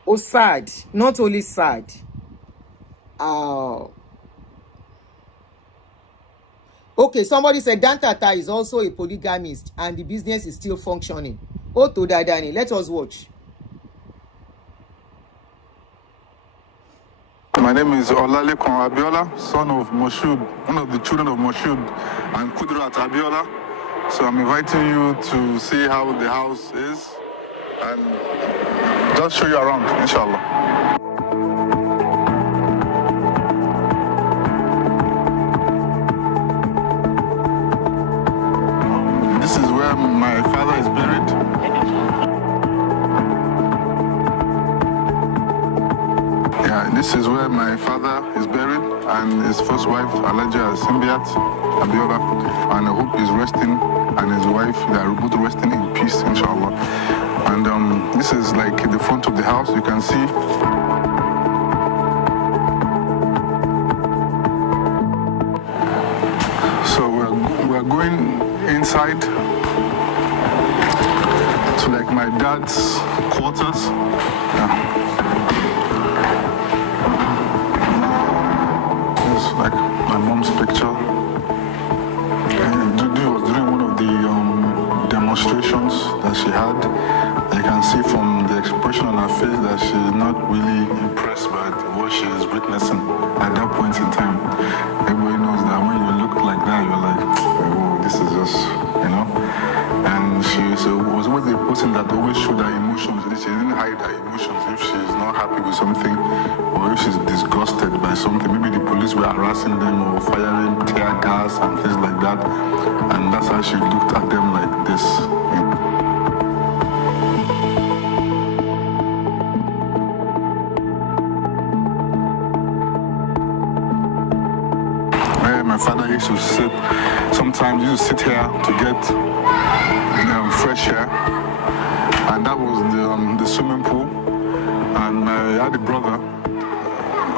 Oh sad. Not only sad. Okay, somebody said Dantata is also a polygamist and the business is still functioning. Oto Dadani. Let us watch. My name is Olalekan Abiola, son of Moshood, one of the children of Moshood and Kudrat Abiola. So I'm inviting you to see how the house is and just show you around, inshallah. This is where my father is buried. This is where my father is buried and his first wife, Alaja Simbiat Abiola, and I hope he's resting, and his wife, they are both resting in peace, inshallah. And this is like the front of the house, you can see. So we're going inside to like my dad's quarters. Yeah. Like my mom's picture. And it was during one of the demonstrations that she had. You can see from the expression on her face that she's not really impressed by what she is witnessing at that point in time. Everybody knows that when you look like that, you're like, oh, this is just, you know. And she was always the person that always showed her emotions. She didn't hide her emotions. If she's not happy with something, or if she's disgusted by something, maybe the police were harassing them or firing tear gas and things like that, and that's how she looked at them like this. Where my father used to sit, sometimes he used to sit here to get fresh air, and that was the swimming pool. And I had a brother,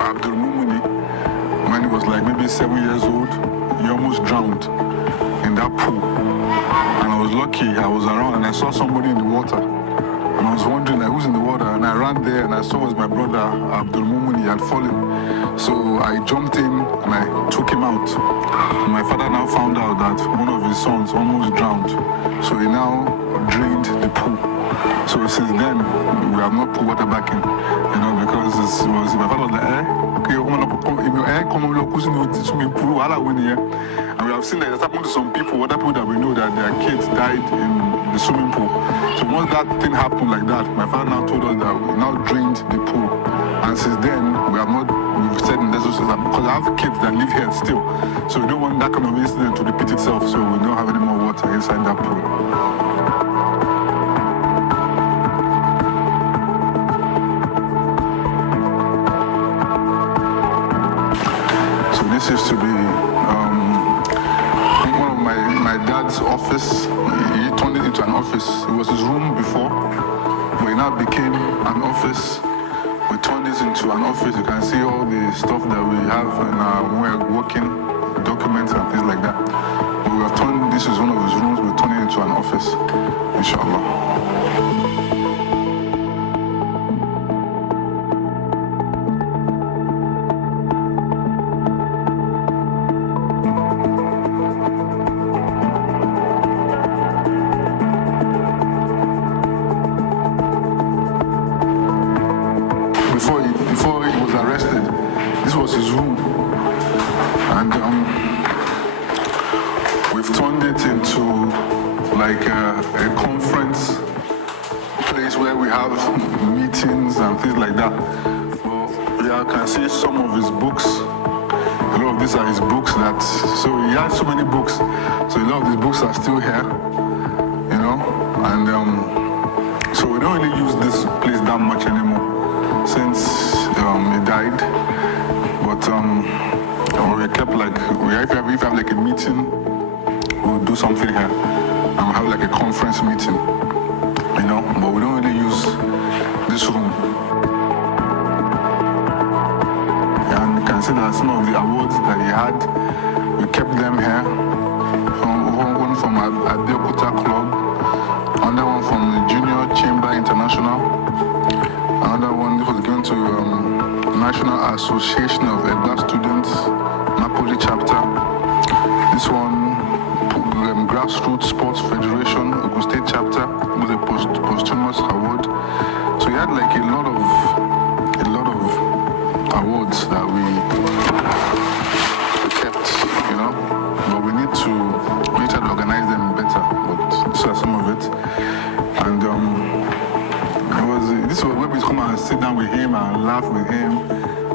Abdul Mumuni, when he was like maybe 7 years old. He almost drowned in that pool. And I was lucky, I was around and I saw somebody in the water. And I was wondering like, who's in the water? And I ran there and I saw it was my brother, Abdul Mumuni, had fallen. So I jumped in and I took him out. And my father now found out that one of his sons almost drowned. So he now drained the pool. So since then, we have not put water back in, because it was my father was like, okay, come on, look, swimming pool, and we have seen that it's happened to some people, other people that we know that their kids died in the swimming pool. So once that thing happened like that, my father now told us that we now drained the pool, and since then we've said in this because I have kids that live here still, so we don't want that kind of incident to repeat itself. So we don't have any more water inside that pool. This used to be one of my dad's office. He turned it into an office. It was his room before, but it now became an office. We turned this into an office. You can see all the stuff that we have when we're working, documents and things like that. But we have turned, this is one of his rooms, we turned it into an office, inshallah. Before he was arrested, this was his room, and we've turned it into like a conference place where we have meetings and things like that. Well, yeah, I can see some of his books. A lot of these are his books so he has so many books, so a lot of these books are still here, and so we don't really use this place that much anymore since he died, but we kept if we have like a meeting, we'll do something here, and we'll have like a conference meeting, but we don't really use this room. And you can see that some of the awards that he had, we kept them here. One from Abiola Club, another one from the Junior Chamber International. Another one, this was given to National Association of Black Students, Napoli chapter. This one, Grassroots Sports Federation, Ogun State chapter, was a posthumous award. So he had like a lot of awards that we kept, but we need to try to organize them better. But these are some of it, and this was where we come and sit down with him and laugh with him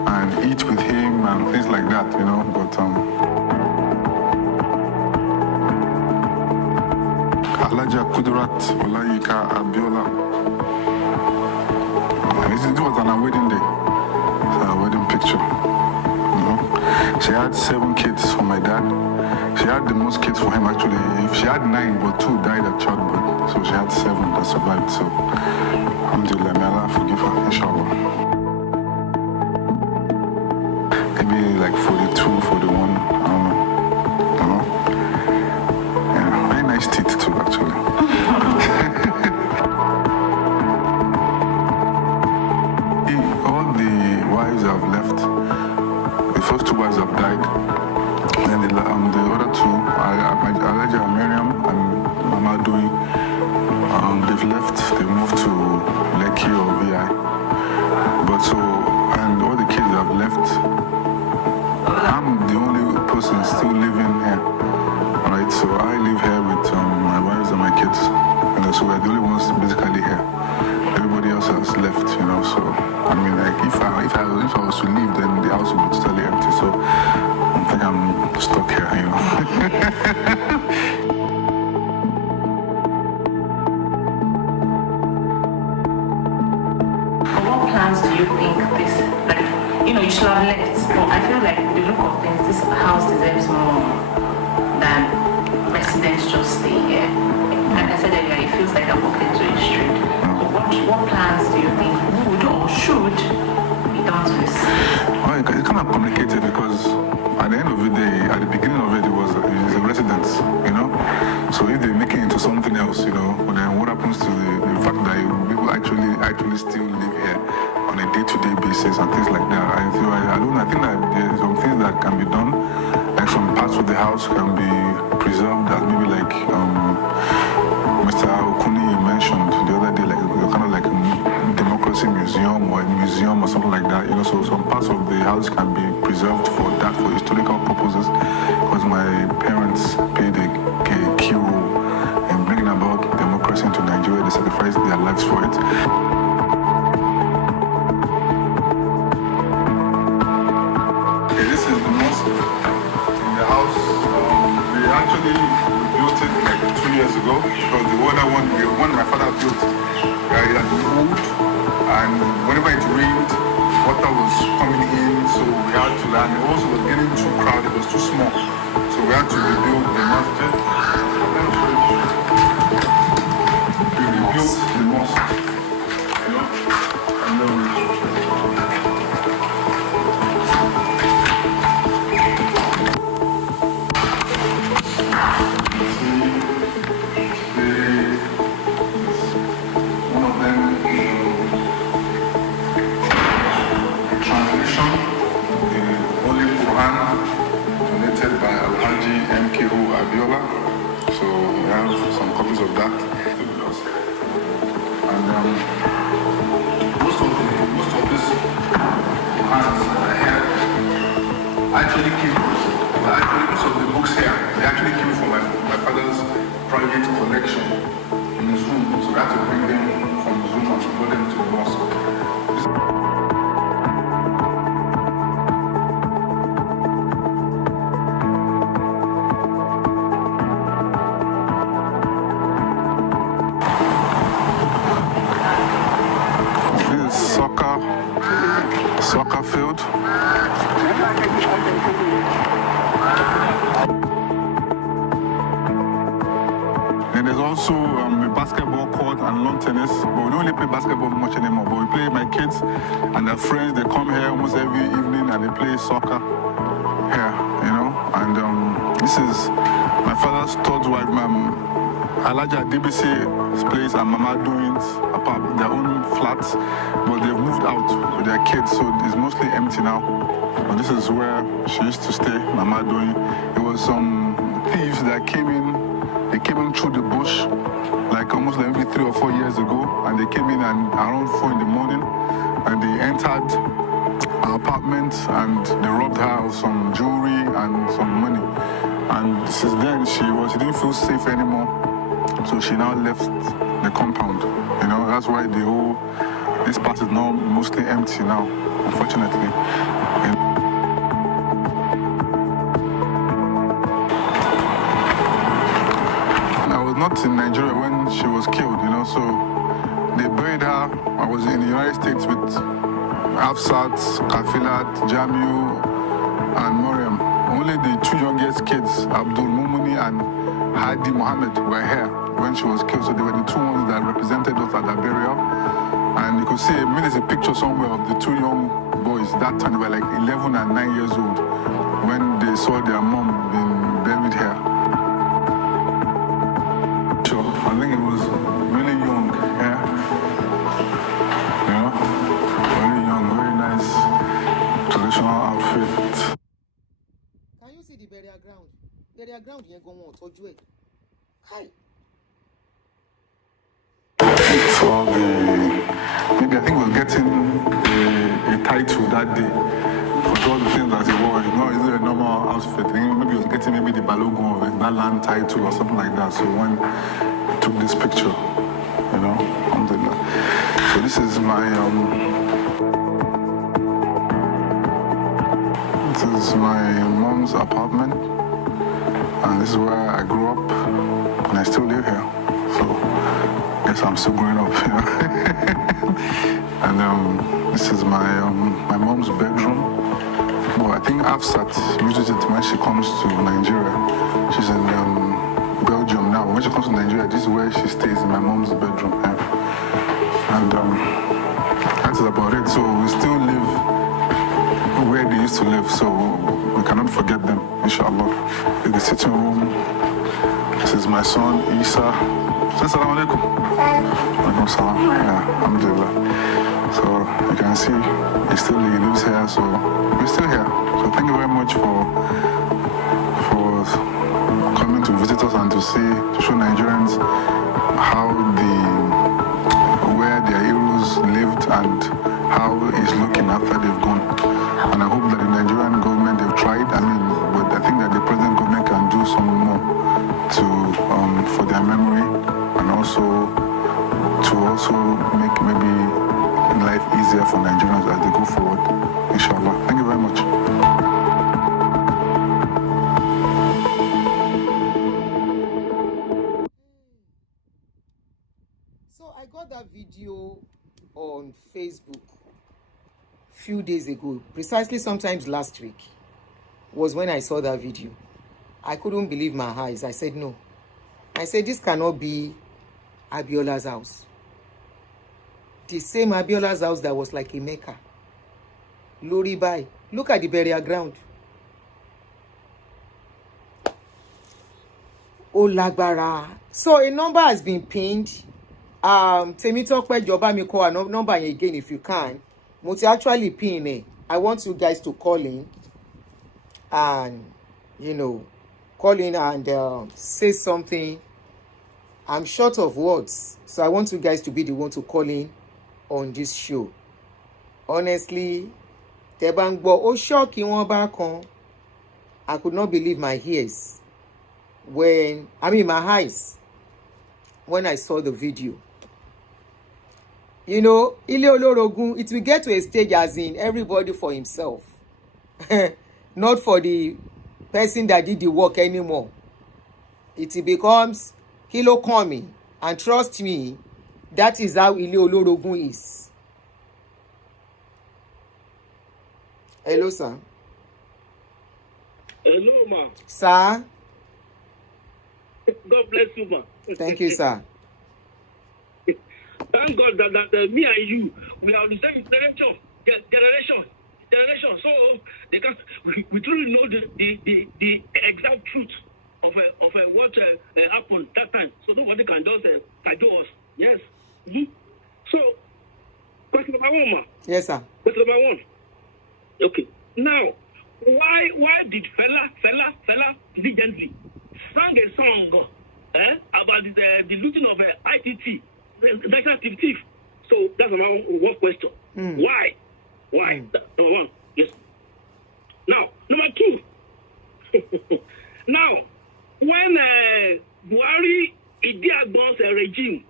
and eat with him and things like that, but Alaja Kudurat Olayika Abiola. And this was on our wedding day, our wedding picture. She had 7 kids for my dad. She had the most kids for him actually. If she had 9, but 2 died at childbirth, so she had 7 that survived. So alhamdulillah, may Allah forgive her, inshallah. Maybe like 42, 41, I don't know. Yeah, very nice teeth too, actually. All the wives have left. The first 2 wives have died. And the other 2, Alaja Miriam and Mama Doi, they've left. They moved to Lekki or VI. But and all the kids have left. I'm the only person still living here. Right? So I live here with my wives and my kids. So we're the only ones basically here. Everybody else has left, So I mean, like if I was to leave, then the house would be totally empty. So I think I'm stuck here, What plans do you think this, you should have left? But I feel like the look of things, this house deserves more than residents just stay here. Like I said earlier, it feels like I walked into a street. But what plans do you think would or should be done to this? Well, it's kind of complicated because at the end of the day, at the beginning of it, it was a residence, So if they make it into something else, but then what happens to the fact that people actually still live here on a day-to-day basis and things like that? I think that there's some things that can be done, like some parts of the house can be preserved as maybe like Mr. Okuni mentioned. museum or something like that. So some parts of the house can be preserved for historical purposes, because my parents played a key role in bringing about democracy into Nigeria. They sacrificed their lives for it. This is the mosque in the house. We actually built it like 2 years ago, because the one my father built, it had moved, and whenever it rained, water was coming in, so we had to land. It also was getting too crowded, it was too small, so we had to rebuild the masjid. We rebuilt the mosque, and then Abiola, so we have some copies of that. And most of this hands here actually came. Most of the books here they actually came from my father's private collection in his room. So we had to bring them from his room and bring them to the mosque. Soccer field. Then there's also a basketball court and lawn tennis, but we don't really play basketball much anymore. But we play, my kids and their friends, they come here almost every evening and they play soccer here, And this is my father's third wife, Alaja DBC's place and Mama Doing's apart, their own flats, but they've moved out with their kids, so it's mostly empty now. But this is where she used to stay, Mama Doing. It was some thieves that came in through the bush, like almost maybe 3 or 4 years ago, and they came in and around 4 in the morning, and they entered our apartment and they robbed her of some jewelry and some money. And since then she didn't feel safe anymore. So she now left the compound, that's why this part is now mostly empty now, unfortunately. I was not in Nigeria when she was killed, so they buried her. I was in the United States with Afsat, Kafilat, Jamiu, and Mariam. Only the 2 youngest kids, Abdul Mumuni and Hadi Mohammed, were here when she was killed, so they were the 2 ones that represented us at that burial. And you could see, there's a picture somewhere of the 2 young boys. That time they were like 11 and 9 years old when they saw their mom being buried here. So I think it was really young here, very young, very nice traditional outfit. Can you see the burial ground? Burial ground here go on, told you it. Hi. For maybe I think we're getting a title that day for all the things that he wore. It's not a normal outfit. Maybe he was getting the Balogun of it, that land title or something like that. So when he took this picture, alhamdulillah. So this is my mom's apartment, and this is where I grew up, and I still live here. So yes, I'm still growing up, And this is my mom's bedroom. Well, I think Afsat uses it when she comes to Nigeria. She's in Belgium now. When she comes to Nigeria, this is where she stays, in my mom's bedroom. And that's about it. So we still live where they used to live, so we cannot forget them, inshallah. In the sitting room, this is my son, Isa. Say salam alaikum. Alaikum salam. Yeah, alhamdulillah. So you can see he lives here, so we're still here. So thank you very much for coming to visit us and to show Nigerians where their heroes lived and how after they've gone. And I hope that the Nigerian government, they've tried. I mean, but I think that the present government can do some more to for their memory, and also make maybe life easier for Nigerians as they go forward. Inshallah. Thank you very much. So I got that video on Facebook few days ago, precisely sometimes last week was when I saw that video. I couldn't believe my eyes. I said no. I said this cannot be Abiola's house. The same Abiola's house that was like a Mecca. Lori Bai. Look at the burial ground. Oh lágbára. So a number has been pinned. Temitope Joba mi call a number again if you can. Mo ti actually pin it. I want you guys to call in and call in and say something. I'm short of words, so I want you guys to be the one to call in on this show. Honestly, Tebangbo o shock in one back on. I could not believe my ears my eyes when I saw the video. Ile Olorogun, it will get to a stage as in everybody for himself. Not for the person that did the work anymore. It becomes kilo coming, and trust me, that is how Ile Olorogun is. Hello, sir. Hello, ma. Sir. God bless you, ma. Thank you, sir. Thank God that me and you, we are the same generation. So we truly know the exact truth of what happened that time. So nobody can just cajole us. Yes. Mm-hmm. So, question number one, ma. Yes, sir. Question number one. Okay. Now, why did fella diligently sang a song about the looting of ITT, national active? So that's number one question. Why? Number one. Yes. Now, number two. Now, when Buhari Idiagbon's regime,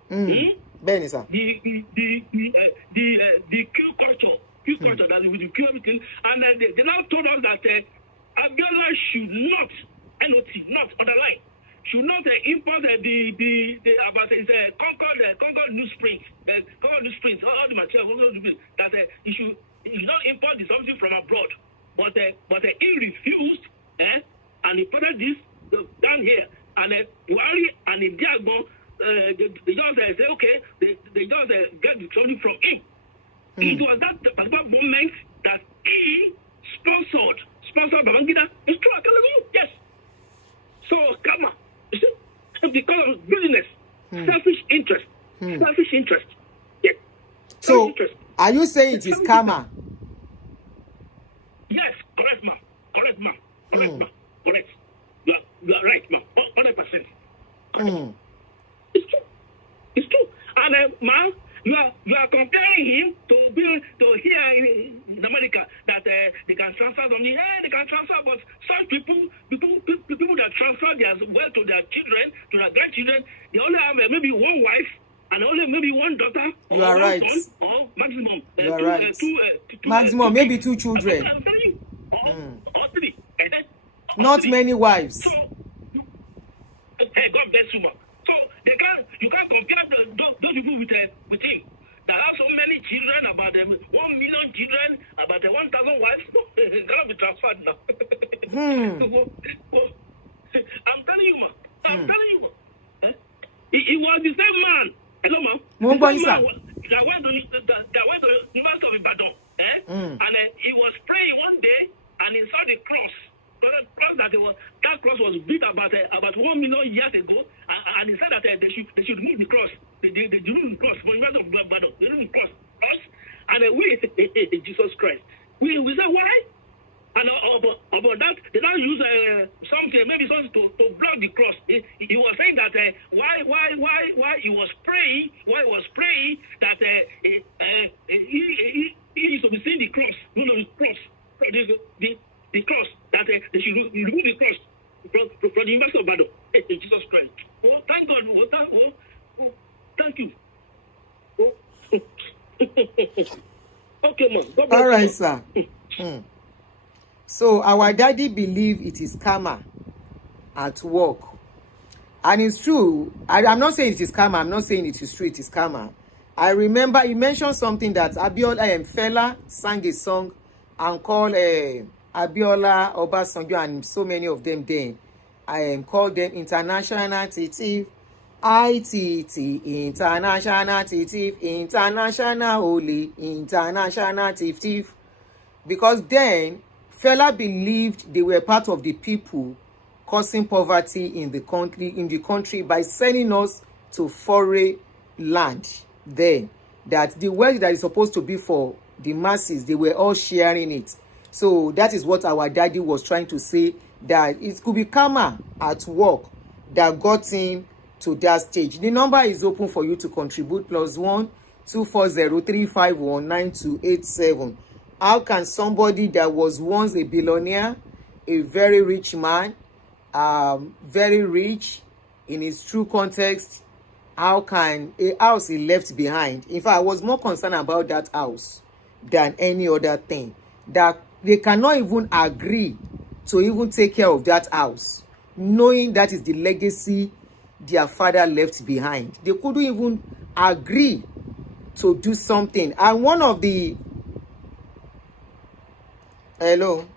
Benny, sir. the kill culture that we kill everything, and they now told us that Abiola should not not underline, should not import about Concord newsprint, all the material that he should not import something from abroad, but he refused, and he put this down here, and Buhari and Idiagbon, they just say okay, they just get something from him. It was that particular moment that he sponsored Babangida. It's true, I tell you, yes. So, come on. You see, because of business, selfish interest. Yes. So, are you saying it is karma? Yes, correct, ma'am. Correct. You are right, ma'am. 100%. It's true. And, ma'am, you are comparing him to here in America that they can transfer something. Yeah, they can transfer, but some people that transfer their wealth to their children, to their grandchildren, they only have maybe one wife and only maybe one daughter. You are right. Son, or maximum. You are right. Maximum, maybe two children. I'm telling you. Or three. Not many wives. So, God bless you, ma'am. So you can't compare those people with him that have so many children, about 1 million children, about 1,000 wives. It's gonna be transferred now. I'm telling you, man. He was the same man. Hello, ma'am. That went to University of Ibadan, and he was praying one day, and he saw the cross. That cross was built about 1 million years ago, and he said that they should remove the cross. They remove the cross. They remove the cross. And we Jesus Christ. We say why? And about that, they don't use something to block the cross. He was saying that why he was praying that he used to be seeing the cross, the cross, the cross, that they should remove the cross from the University of Badon. Jesus Christ. Oh, thank God. Thank you. Okay, man. God bless All right, you. sir. So our daddy believe it is karma at work. And it's true. I'm not saying it is karma. I'm not saying it is true. It is karma. I remember he mentioned something that Abiola and Fela sang a song and called Abiola, Obasanjo, and so many of them then. I called them international thief, ITT, international thief, international holy, international thief. Because then Fela believed they were part of the people causing poverty in the country by sending us to foreign land. Then that the wealth that is supposed to be for the masses, they were all sharing it. So that is what our daddy was trying to say, that it could be karma at work that got him to that stage. The number is open for you to contribute, +1 240 351 9287. How can somebody that was once a billionaire, a very rich man, very rich in his true context, how can a house he left behind? In fact, I was more concerned about that house than any other thing, that they cannot even agree to even take care of that house, knowing that is the legacy their father left behind. They couldn't even agree to do something. And one of the hello,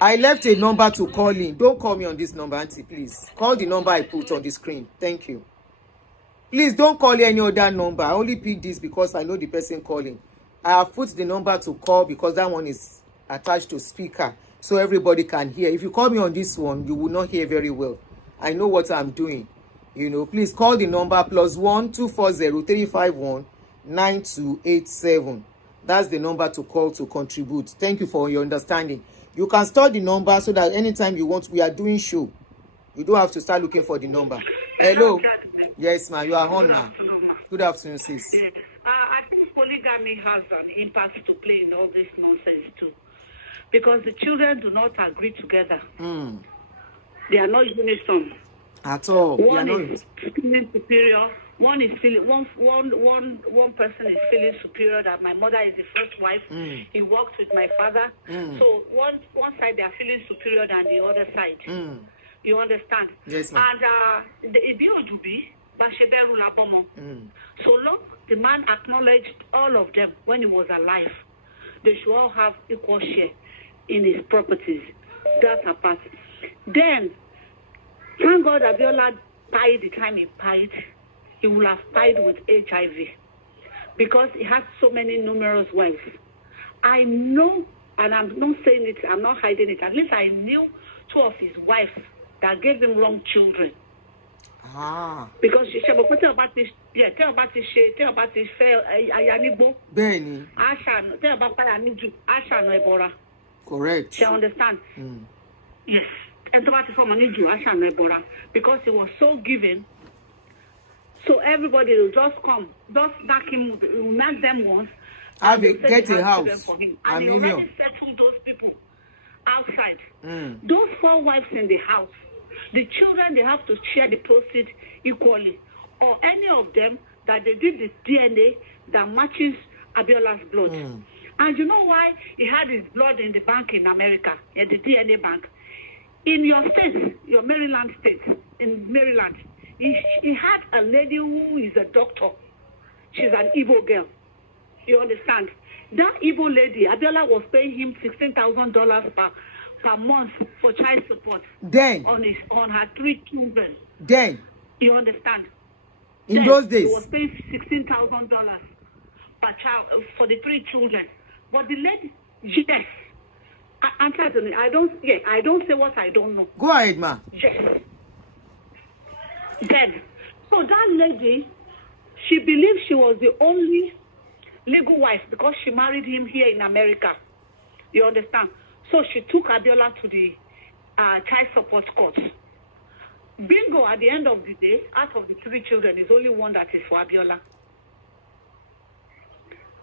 I left a number to call in. Don't call me on this number, auntie, please. Call the number I put on the screen. Thank you. Please don't call any other number. I only pick this because I know the person calling. I have put the number to call because that one is attached to speaker, so everybody can hear. If you call me on this one, you will not hear very well. I know what I'm doing. Please call the number +1 240 351 9287. That's the number to call to contribute. Thank you for your understanding. You can store the number so that anytime you want, we are doing show. You don't have to start looking for the number. Hello. Yes, ma'am. You are on now. Good afternoon, sis. Yes. I think polygamy has an impact to play in all this nonsense too, because the children do not agree together. They are not unison at all. One is feeling superior. One person is feeling superior, that my mother is the first wife. He works with my father. So one side they are feeling superior than the other side. You understand? Yes, ma'am. And the Abiola, so long the man acknowledged all of them when he was alive, they should all have equal share in his properties. That's a part. Then, thank God Abiola died the time he died. He would have died with HIV because he has so many numerous wives. I know, and I'm not saying it, I'm not hiding it. At least I knew 2 of his wives that gave him wrong children. Because she said, "But tell about this fail. Ayanibo. Benny. Asha, tell about Payaniju. Asha no Ebora." Correct. She understand. Yes. And about the former Niju, Asha no Ebora, because he was so giving. So everybody will just come, just knock him, knock them once. Get a house. For him. And he already settled those people outside. Those 4 wives in the house, the children, they have to share the proceeds equally. Or any of them that they did the DNA that matches Abiola's blood. And you know why he had his blood in the bank in America, at the DNA bank? In your state, your Maryland state, in Maryland, he had a lady who is a doctor. She's an Igbo girl. You understand? That Igbo lady, Abiola was paying him $16,000 per month for child support. Then on her 3 children. Then you understand? In those days, he was paying $16,000 per child for the 3 children. But the lady, yes, answer to me. I don't say what I don't know. Go ahead, ma. Yes. Then, so that lady, she believed she was the only legal wife because she married him here in America. You understand? So she took Abiola to the child support court. Bingo, at the end of the day, out of the 3 children, there's only one that is for Abiola.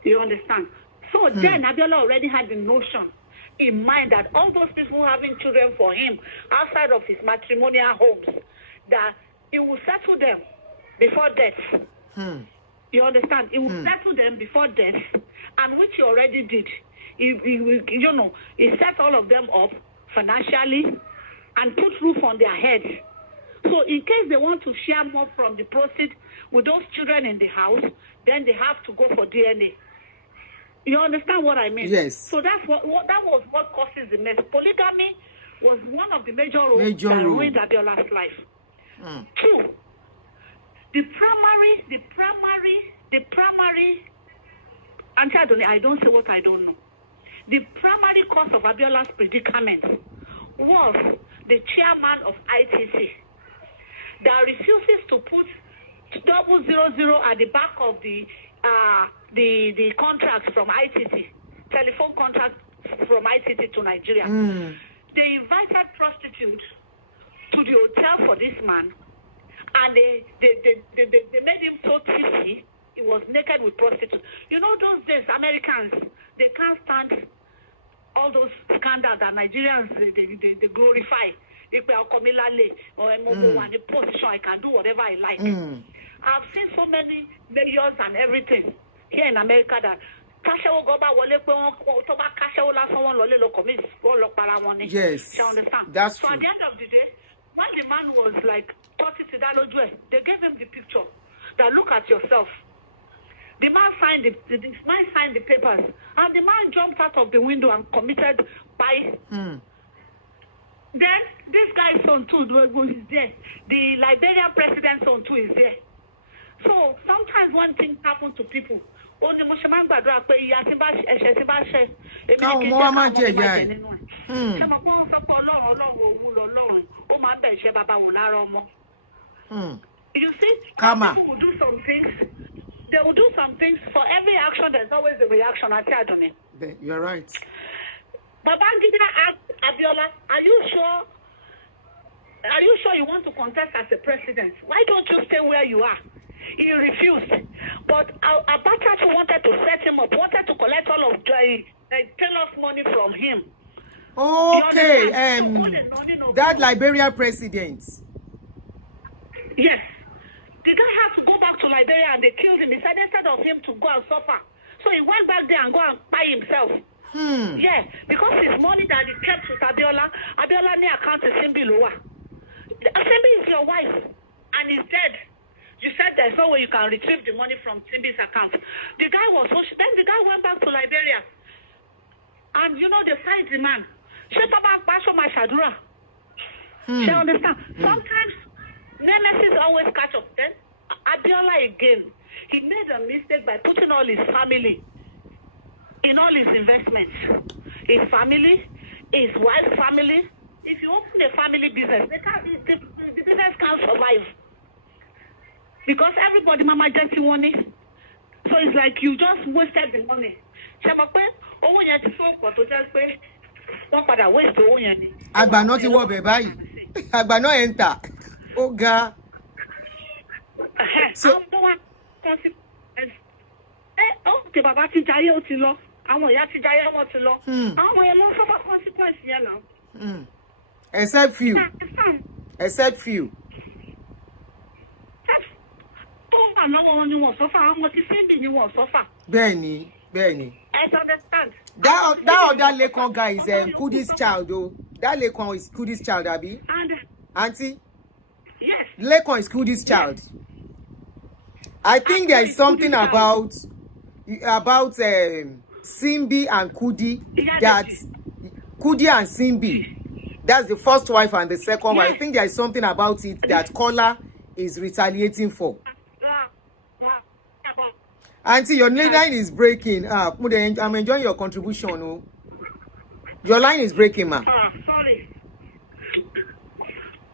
You understand? So then Abiola already had the notion in mind that all those people having children for him outside of his matrimonial homes, that he will settle them before death. You understand? He will settle them before death, and which he already did. He set all of them up financially and put roof on their heads. So in case they want to share more from the proceeds with those children in the house, then they have to go for DNA. You understand what I mean? Yes. So that was what causes the mess. Polygamy was one of the major roles that ruined Abiola's life. 2, the primary, I don't say what I don't know. The primary cause of Abiola's predicament was the chairman of ITC that refuses to put 000 at the back of the contracts from ITT, telephone contracts from ITT to Nigeria. They invited prostitutes to the hotel for this man, and they made him so tipsy. He was naked with prostitutes. You know, those days Americans, they can't stand all those scandals that Nigerians they glorify. If I come or in a position, I can do whatever I like. I've seen so many mayors and everything here in America that yes, you understand? That's so true. At the end of the day, when the man was like 30 they gave him the picture that look at yourself. The man signed the papers, and the man jumped out of the window and committed by. Then this guy's son too is there. The Liberian president's son too is there. So sometimes when things happen to people, only Mosheman Badra pé ìyà tí bá ẹ̀ṣẹ̀ tí bá ṣẹ̀ èmi ni káwọn ọmọ wa máa jẹ ìyà ẹ̀. Ṣé mo gbọ́ sọ pé Ọlọ́run òwúrọ̀ Ọlọ́run ó máa ń bẹ̀ ṣe bàbá wò lára ọmọ. You see, people will do some things. They will do some things. For every action, there's always a reaction. I tell them. You're right. Babangida asked Abiola, are you sure you want to contest as a president? Why don't you stay where you are? He refused. But Abacha wanted to set him up, wanted to collect all of Taylor's money from him. Okay, that Liberian president. Yes. The guy had to go back to Liberia and they killed him. He said instead of him to go and suffer. So he went back there and go and buy himself. Yeah, because his money that he kept with Abiola near account is Simbi Lowa. Simbi is your wife and he's dead. You said there's no way you can retrieve the money from Simbi's account. The guy was then the guy went back to Liberia. And they find the man. She understand? Sometimes nemesis always catch up. Then Abiola again, he made a mistake by putting all his family in all his investments. His family, his wife's family. If you open a family business, the business can't survive. Because everybody mama just money. So it's like you just wasted the money. Àgbà náà ti wọ bẹ̀ báyìí. Àgbà náà enter. Ó ga. So okay, bàbá ti jayé ó ti lọ. Àwọn ìyá ti jayé wọ́n ti lọ. Àwọn yẹn lọ suffer consequence yẹn now. Except few. Except few. Bẹ́ẹ̀ni. I understand. That other Lekon guy is Kudi's child though. That Lekon is Kudi's child, Abi. Auntie? Yes. Lekon is Kudi's child. I think there is something about Simbi and Kudi, that Kudi and Simbi, that's the first wife and the second wife. I think there is something about it that Kola is retaliating for. Auntie, your line is breaking. I'm enjoying your contribution. Oh. Your line is breaking, ma. Sorry.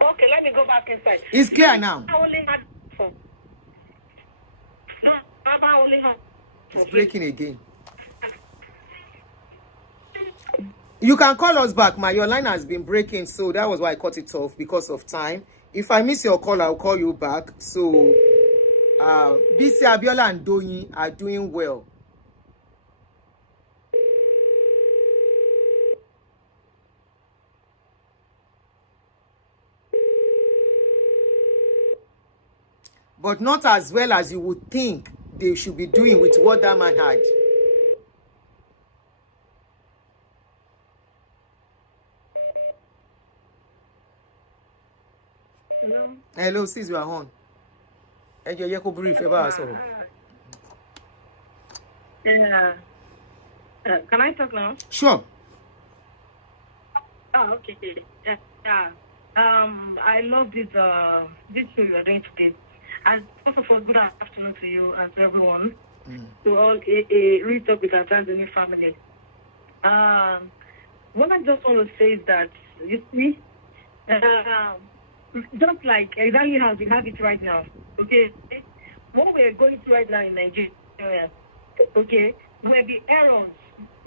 Okay, let me go back inside. It's clear now. It's breaking again. You can call us back, ma. Your line has been breaking, so that was why I cut it off because of time. If I miss your call, I'll call you back. So, BC Abiola and Doyin are doing well. but not as well as you would think they should be doing with what that man had. Hello, sis, you are on. Brief about Yeah. Can I talk now? Sure. Oh, okay. Yeah. I love this show you are doing today. And first of all, good afternoon to you and to everyone. To all real talk with our Tanzanian family. What I just want to say is that you see, just like exactly how we have it right now, okay? What we're going through right now in Nigeria, okay, were the errors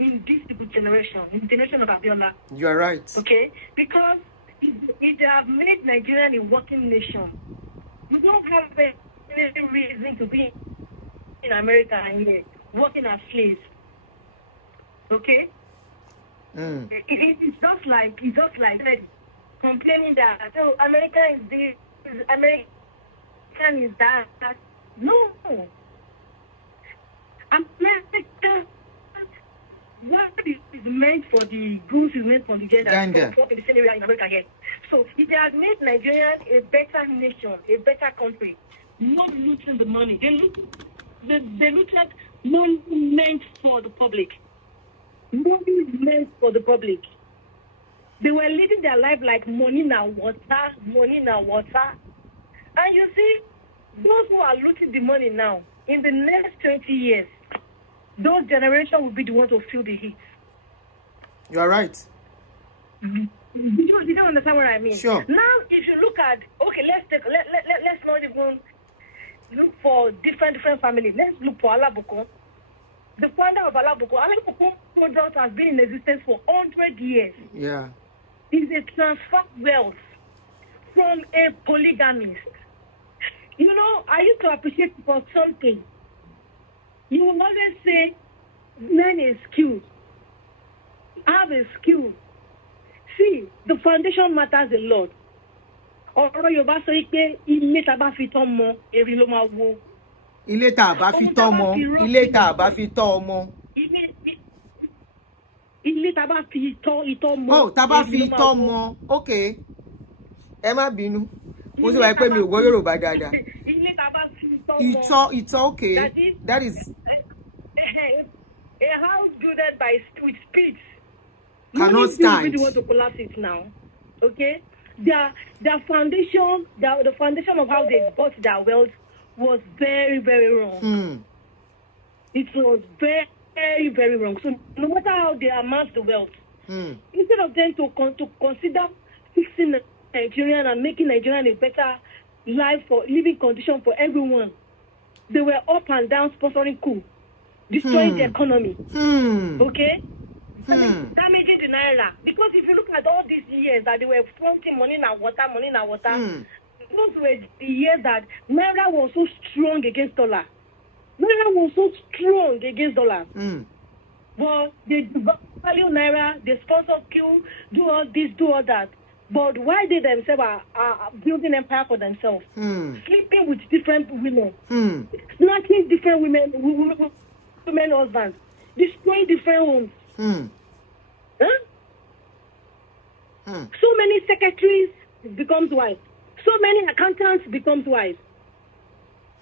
in this generation, in the generation of Abiola. You are right. Okay? Because it have made Nigeria a working nation. You don't have any reason to be in America and here working as slaves. Okay? It's just like complaining that America is this, American is that. No. America, what is meant for the goose is meant for the gander. For the same area in America here. So it has made Nigeria a better nation, a better country. Not looting the money. They looted money meant for the public. Money meant for the public. They were living their life like money now water. And you see, those who are looting the money now, in the next 20 years, those generations will be the ones to feel the heat. You are right. You don't understand what I mean? Sure. Now, if you look at, okay, let's not even look for different families. Let's look for Alaboko. The founder of Alaboko product has been in existence for 100 years. Yeah. Is a transfer wealth from a polygamist. You know, I used to appreciate for something. You will always say, learn a skill. Have a skill. See, the foundation matters a lot. Ọ̀rọ̀ Yorùbá sọ pé ilé tá bá fi tọ́ ọmọ, èrè ló máa wó. Ilé tá bá fi tọ́ ọmọ, ilé tá bá fi tọ́ ọmọ. Ilé tá bá fi tọ́ ìtọ́ ọmọ. Oh, tá bá fi tọ́ ọmọ. Okay. Ẹ má bínú. Mo sì wá pé mi ò gbọ́ Yorùbá dáadáa. Ilé tá bá fi tọ́ ọmọ. Ìtọ́, okay. That is a house built with speed. Cannot stand. Really want to collapse it now. Okay? Their foundation, the foundation of how they got their wealth was very, very wrong. It was very, very, very wrong. So no matter how they amass the wealth, instead of them to consider fixing Nigerian and making Nigerian a better life for living condition for everyone, they were up and down sponsoring coup, destroying the economy. Okay? Damaging the naira. Because if you look at all these years that they were fronting money now water, those were the years that naira was so strong against dollar. Naira was so strong against dollar. But they value naira, they sponsor Q, do all this, do all that. But why they themselves are building empire for themselves? Sleeping with different women, snatching different women husbands, destroying different homes. So many secretaries becomes wives. So many accountants becomes wives.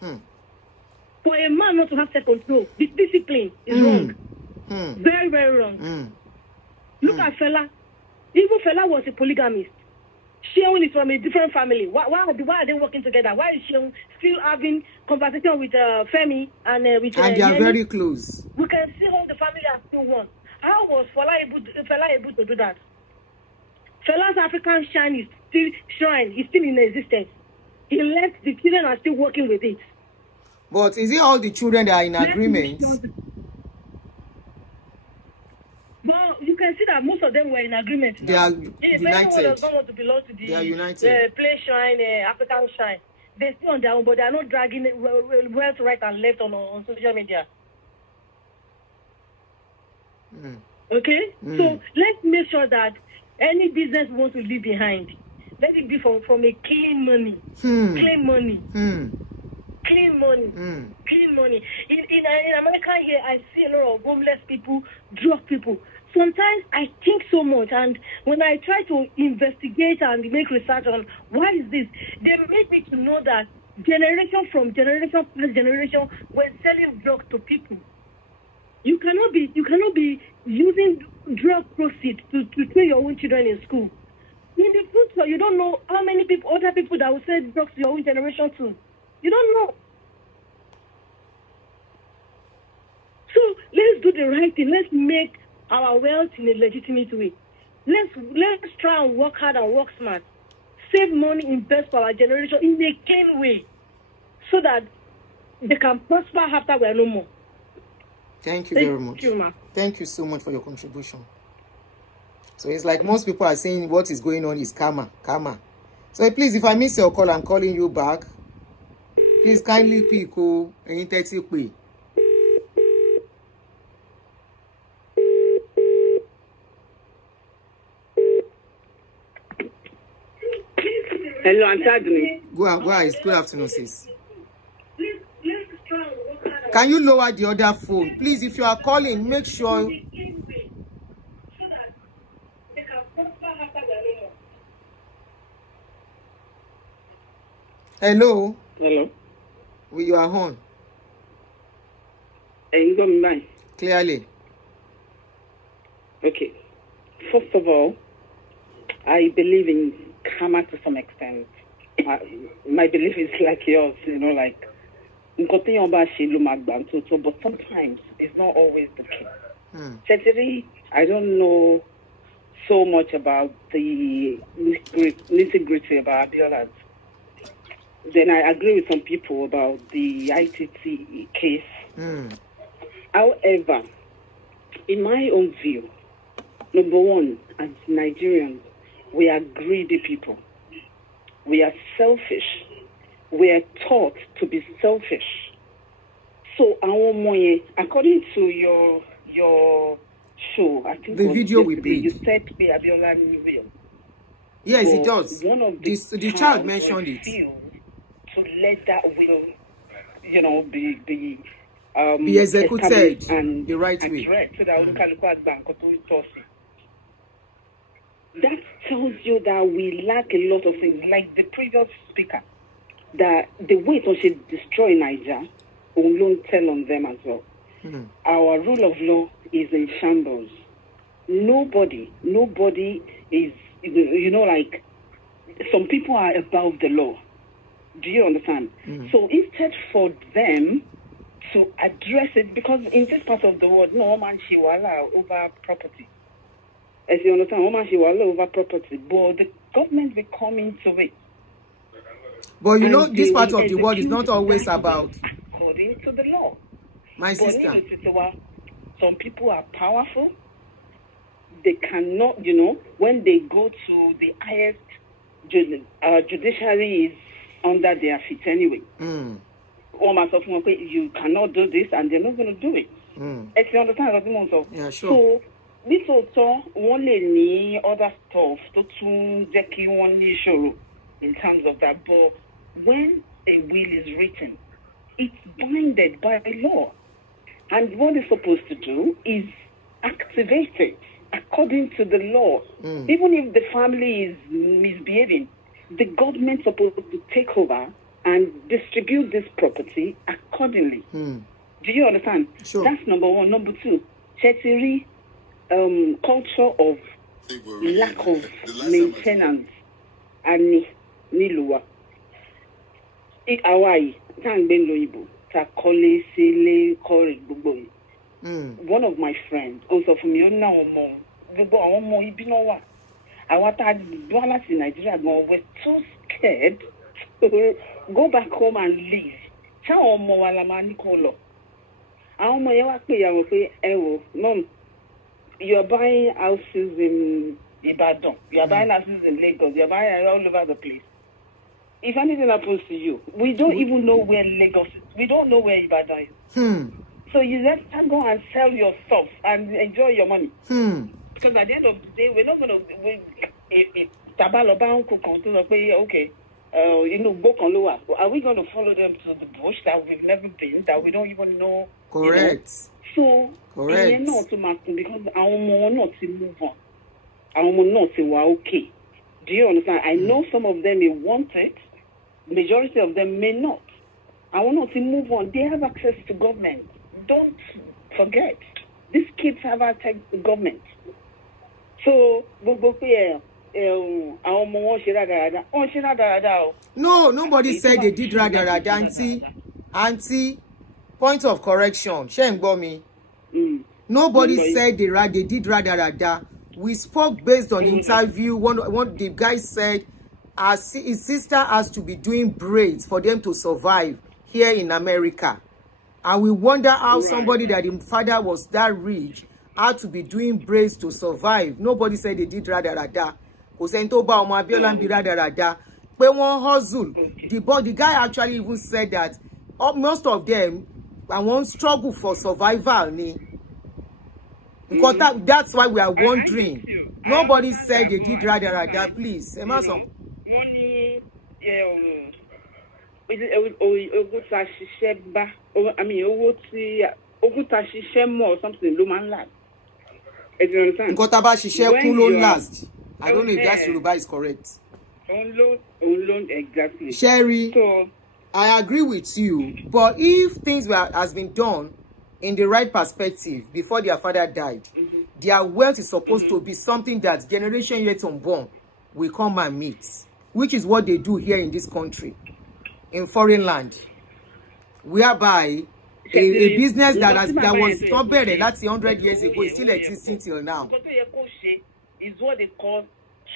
For a man not to have self-control, this discipline is wrong. Very, very wrong. Look at Fela. Even Fela was a polygamist. Sheon is from a different family. Why are they working together? Why is Sheon still having conversation with Femi and with and they are Yemi? very close. We can see all the family are still one. How was Fela able to do that? Fela's African shrine is still in existence. He left, the children are still working with it. But is it all the children that are in agreement? Well, you can see that most of them were in agreement. They are united. united. Don't want to belong to the They are united. play shrine, African shrine. They're still on their own, but they are not dragging wealth right and left on social media. Okay? So let's make sure that any business we want to leave behind, let it be from a clean money. Clean money. clean money. Clean money. In America here, I see a lot of homeless people, drug people. Sometimes I think so much, and when I try to investigate and make research on why is this, they make me to know that generation from generation plus generation, we're selling drugs to people. You cannot be using drug proceeds to train your own children in school. In the future, you don't know how many people, other people that will sell drugs to your own generation too. You don't know. So let's do the right thing. Let's make our wealth in a legitimate way. Let's try and work hard and work smart. Save money, invest for our generation in a clean way, so that they can prosper after we are no more. Thank you very much. Thank you so much for your contribution. So it's like most people are saying what is going on is karma. So please, if I miss your call, I'm calling you back. Please kindly pick any 30 pay. Hello, Auntie Aduni. Go ahead. Good afternoon, sis. Can you lower the other phone? Please, if you are calling, make sure. Hello? Hello. You are on. You got me by? Clearly. Okay. First of all, I believe in karma to some extent. My belief is like yours, like but sometimes it's not always the case. Certainly, I don't know so much about the nitty-gritty about Abiola. Then I agree with some people about the ITT case. However, in my own view, number one, as Nigerians, we are greedy people. We are selfish. We are taught to be selfish. So, according to your show, I think the video we played, you said Abiola real. Yes, it does. One of the child mentioned it. To let that will, be executed and the right way. So that tells you that we lack a lot of things. Like the previous speaker, that the way to should destroy Nigeria, we won't tell on them as well. Our rule of law is in shambles. Nobody is, like some people are above the law. Do you understand? So instead for them to address it, because in this part of the world, no man shiwala over property. As you understand, no man shiwala over property, but the government will come into it. But this part of the world is not always about according to the law. My sister. Some people are powerful. They cannot, when they go to the highest judiciary is under their feet anyway. You cannot do this, and they're not going to do it. If you understand what I mean, yeah, sure. So this also only need other stuff to Jackie one issue in terms of that. But when a will is written, it's binded by law, and what it's supposed to do is activate it according to the law. Even if the family is misbehaving, the government supposed to take over and distribute this property accordingly. Do you understand? Sure. That's number one. Number two, Chetiri, culture of lack of maintenance and Nilua. Hawaii, one of my friends, also from your now, in Nigeria, we're too scared to go back home and leave. Mom, you are buying houses in Ibadan, you are buying houses in Lagos, you are buying all over the place. If anything happens to you, we don't even know where Lagos is. We don't know where Ibadan is. So you just can go and sell your stuff and enjoy your money. Because at the end of the day, we're not going to... Okay, Bokonloa. Are we going to follow them to the bush that we've never been, that we don't even know? Correct. So, correct. Not to because our mom not to move on. Our mom not to okay. Do you understand? I know some of them may want it. Majority of them may not. I want not to move on. They have access to government. Don't forget. These kids have access to government. So, no, nobody said they did rather. Auntie, point of correction. Shengbomi. Nobody said they did rather. We spoke based on interview. One the guy said his sister has to be doing braids for them to survive here in America. And we wonder how somebody that the father was that rich had to be doing braids to survive. Nobody said they did rather. Kò sẹ́ni tó bá ọmọ Abiola ń bi rádaràda pé wọ́n hustle. The guy actually even said that most of them won't struggle for survival ni. Because that's why we are wondering. Nobody said they did rádaràda, please. Emerson. Money, or something, Luman. Nǹkan tá bá ṣiṣẹ́ kún ló last. I don't know if that Yoruba is correct. On loan, exactly. Sherry, so, I agree with you, but if things has been done in the right perspective before their father died, their wealth is supposed to be something that generation yet unborn will come and meet, which is what they do here in this country, in foreign land, whereby a business that was not better that's 100 years ago is still existing till now. Is what they call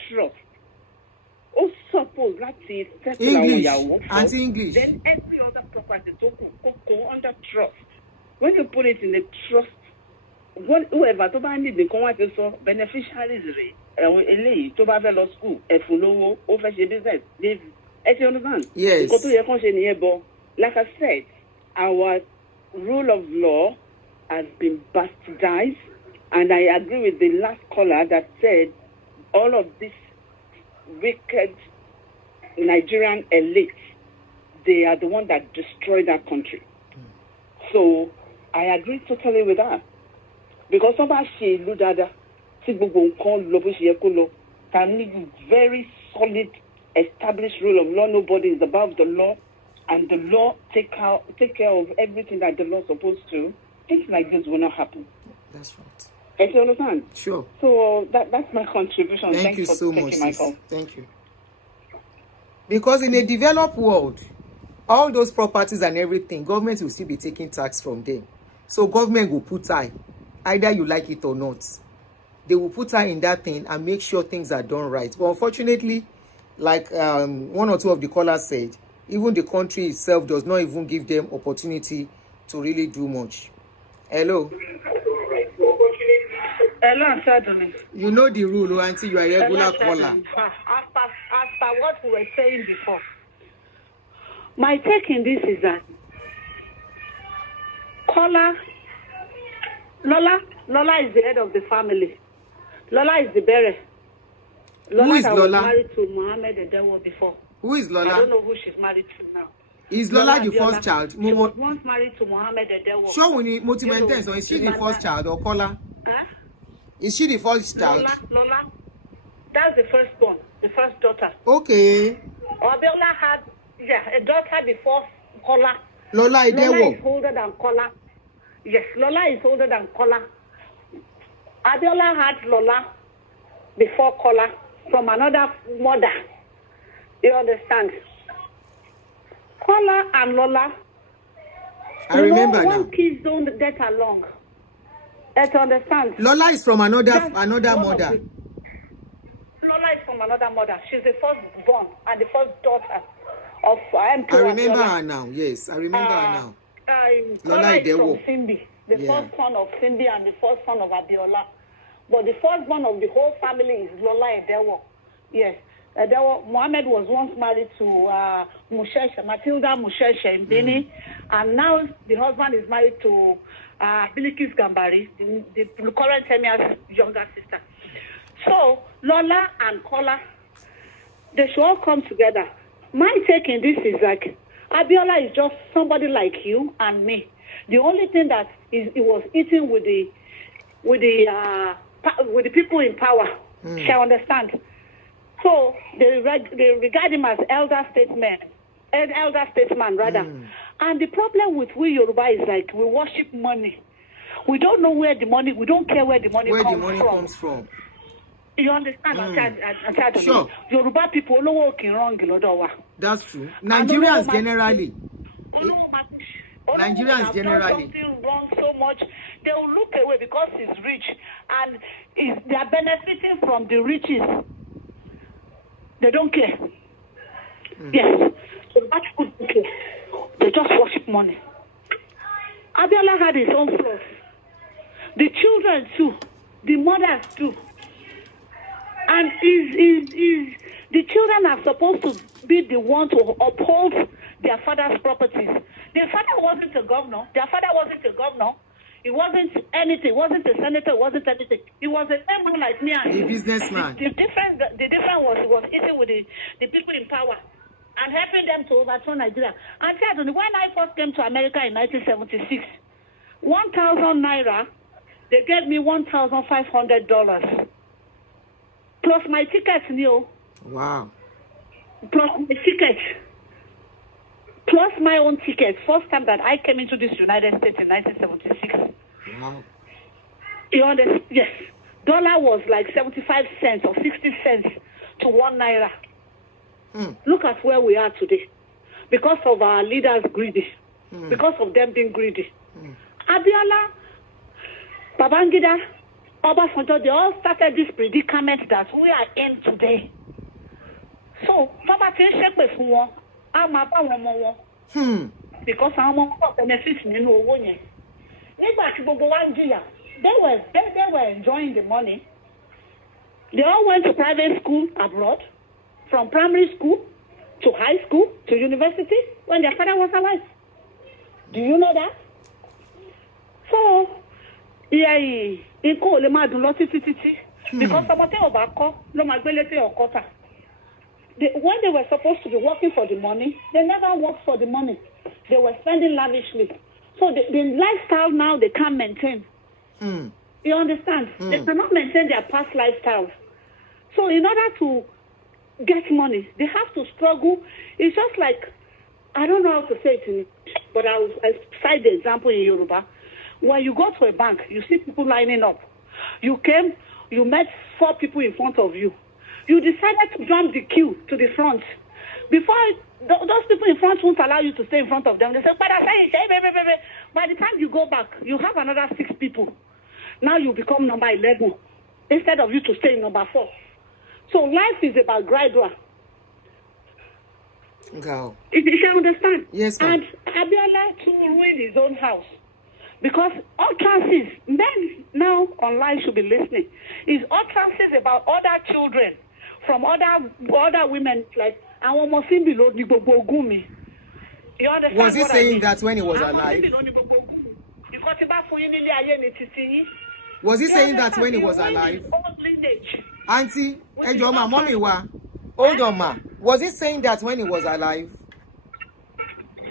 trust. Suppose that's English, anti-English. Then every other property go under trust. When you put it in the trust, whoever to buy need the beneficiaries to buy law school, over business. You understand? Yes. Like I said, our rule of law has been bastardized. And I agree with the last caller that said all of this wicked Nigerian elite, they are the one that destroyed our country. So I agree totally with that. Because somebody can need very solid, established rule of law. Nobody is above the law, and the law take care of everything that the law is supposed to. Things like this will not happen. That's right. You understand? Sure. So that's my contribution. Thank you so much. My Thank you. Because in a developed world, all those properties and everything, government will still be taking tax from them. So government will put eye, either you like it or not. They will put eye in that thing and make sure things are done right. But unfortunately, like one or two of the callers said, even the country itself does not even give them opportunity to really do much. Hello. Hello, certainly. You know the rule until you are a regular caller. After what we were saying before, my take in this is that Lola is the head of the family. Lola is the bearer. Who is Lola? Was married to Mohammed Edewo before. Who is Lola? I don't know who she's married to now. Is Lola the first child? She was once married to Mohammed Edewo. Sure, we need multi-maintains. So is she the first child or caller? Huh? Is she the first child? Lola. That's the firstborn, the first daughter. Okay. Abiola had, a daughter before Kola. Lola Edewo. Lola is older than Kola. Yes, Lola is older than Kola. Abiola had Lola before Kola from another mother. You understand? Kola and Lola. I remember now. Kids don't get along. You understand? Lola is from another mother. Lola is from another mother. She's the first born and the first daughter of MP. I remember her now. Yes, I remember her now. Lola is from Simbi, the first son of Simbi and the first son of Abiola. But the first one of the whole family is Lola Edewo. Yes. Mohammed was once married to Matilda Musheshe in Benin, and now the husband is married to Bilikis Gambari, the current Emir's younger sister. So Lola and Kola, they should all come together my take in this is like, Abiola is just somebody like you and me. The only thing that is he was eating with the people in power. Shall understand? So they regard him as elder statesman rather. And the problem with we Yoruba is like we worship money. We don't know where the money. We don't care where the money comes from. You understand? Sure. Yoruba people all working wrong. That's true. Nigerians generally. Nigerians generally. Something wrong so much, they will look away because he's rich, and they are benefiting from the riches. They don't care. Yes, so that people don't care. They just worship money. Abiola had his own flaws. The children too, the mothers too, and the children are supposed to be the one to uphold their father's properties. Their father wasn't a governor. Their father wasn't a governor. He wasn't anything. He wasn't a senator. He wasn't anything. He was a man like me and a businessman. The difference was he was eating with the people in power and helping them to overthrow Nigeria. And when I first came to America in 1976, 1,000 naira, they gave me $1,500 plus my ticket, Wow. Plus my ticket. Plus my own ticket. First time that I came into this United States in 1976. Wow. You understand? Yes. Dollar was like 75 cents or 60 cents to 1 naira. Look at where we are today. Because of our leaders greedy. Because of them being greedy. Abiola, Babangida, Obasanjo, they all started this predicament that we are in today. So, Baba can shake with one. I'm a power because I'm a benefits in the they were enjoying the money. They all went to private school abroad, from primary school to high school to university when their father was alive. Do you know that? So, because someone when they were supposed to be working for the money, they never worked for the money. They were spending lavishly. So the lifestyle now they can't maintain. You understand? They cannot maintain their past lifestyles. So in order to get money, they have to struggle. It's just like, I don't know how to say it in English, but I'll cite the example in Yoruba. When you go to a bank, you see people lining up. You came, you met 4 people in front of you. You decided to jump the queue to the front. Before, those people in front won't allow you to stay in front of them. They say, by the time you go back, you have another 6 people. Now you become number 11 instead of you to stay in number 4. So life is about gradual. Go. You understand? Yes, ma'am. And Abiola to ruin his own house. Because utterances, men now online should be listening, is utterances about other children from other women, like our Muslim below Nigogumi. You understand? Was he saying that when he was alive? Was he saying that when he was alive? Auntie, mommy, hold on, ma. Was he saying that when he was alive?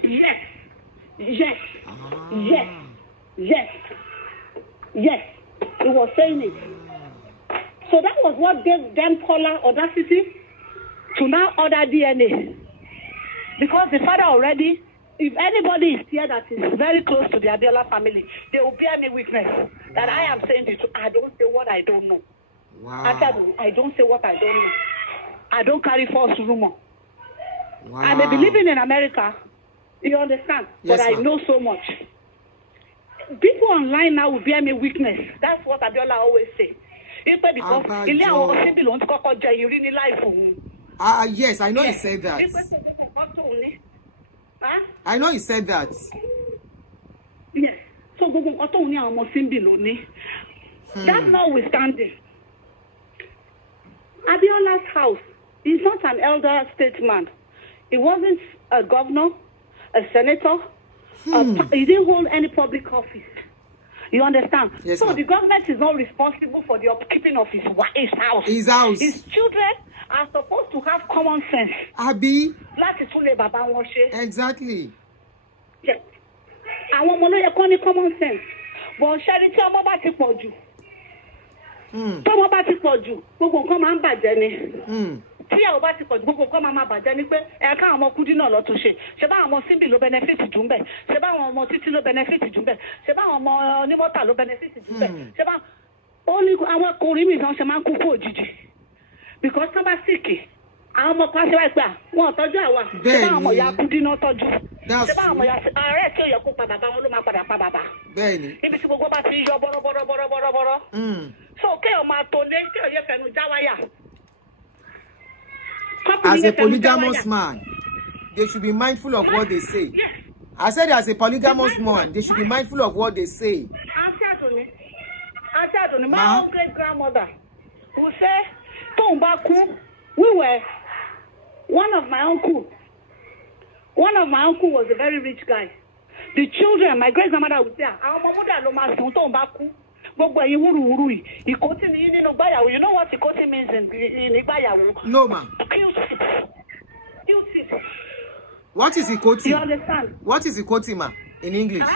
Yes. Yes. Yes. Yes. Yes. He was saying it. So that was what gave them polar audacity to now order DNA. Because the father already, if anybody is here that is very close to the Abiola family, they will bear me witness that I am saying this. I don't say what I don't know. Wow. I don't say what I don't know. I don't carry false rumor. Wow. I may be living in America, you understand, Yes, but I ma'am. know so much. People online now will bear me witness. That's what Abiola always say. Because yes, I know he said that. I know he said that. Yes. So that's notwithstanding. Abiola's house is not an elder statesman. He wasn't a governor, a senator. He didn't hold any public office. You understand? Yes, so ma'am. the government is not responsible for the upkeeping of his house. His house. His children are supposed to have common sense. Abi. Like bàbá wọn ṣe. Exactly. Yes. Àwọn ọmọ ló yẹ kó ní common sense. But ṣẹ́ni tí ọmọ bá ti pọ̀ jù. Tọ́mọ bá ti pọ̀ jù, gbogbo nǹkan máa ń bàjẹ́ ni. Tí àwọn bá ti pọ̀ jù, gbogbo nǹkan máa bàjẹ́ ni pé ẹ̀ka àwọn ọmọ Kúdí náà lọ tún ṣe. Ṣé bá àwọn ọmọ Símbì ló benefit jù ń bẹ̀? Ṣé bá àwọn ọmọ Títí ló benefit jù ń bẹ̀? Ṣé bá àwọn ọmọ Onímọ́tà ló benefit jù ń bẹ̀? Ṣé bá ó ní àwọn ọkùnrin mi náà ṣe máa ń kú kú òjijì? Because tó bá sìkì, àwọn ọmọ kan ṣe wáyé pé wọn ò tọ́jú àwa. Ṣé bá àwọn ọmọ ìyá Kúdí náà tọ́jú? Ṣé bá àwọn ọmọ ìyá ààrẹ tí ò yẹ kó pa bàbá wọn ló máa padà pa bàbá? Bẹ́ẹ̀ni. Níbi tí gbogbo bá ti yọ bọ́rọ́bọ́rọ́. So kéèyàn máa tó lé kéèyàn yẹ fẹnu já wáyà. As a polygamous man, they should be mindful of what they say. Yes. I said as a polygamous man, they should be mindful of what they say. Auntie Adoni, my own great grandmother who say, "Tóun bá kú," we were one of my uncle was a very rich guy. The children, my great grandmother would say, "Àwọn ọmọ múdà ló máa sùn tóun bá kú." Gbogbo ẹ̀yin wúruwúru yìí, ìkótì ni yín nínú gbáyàwó. You know what ìkótì means in ìgbáyàwó? No, ma. Q-tip. What is Ikoti? You understand? What is Ikoti, ma, in English?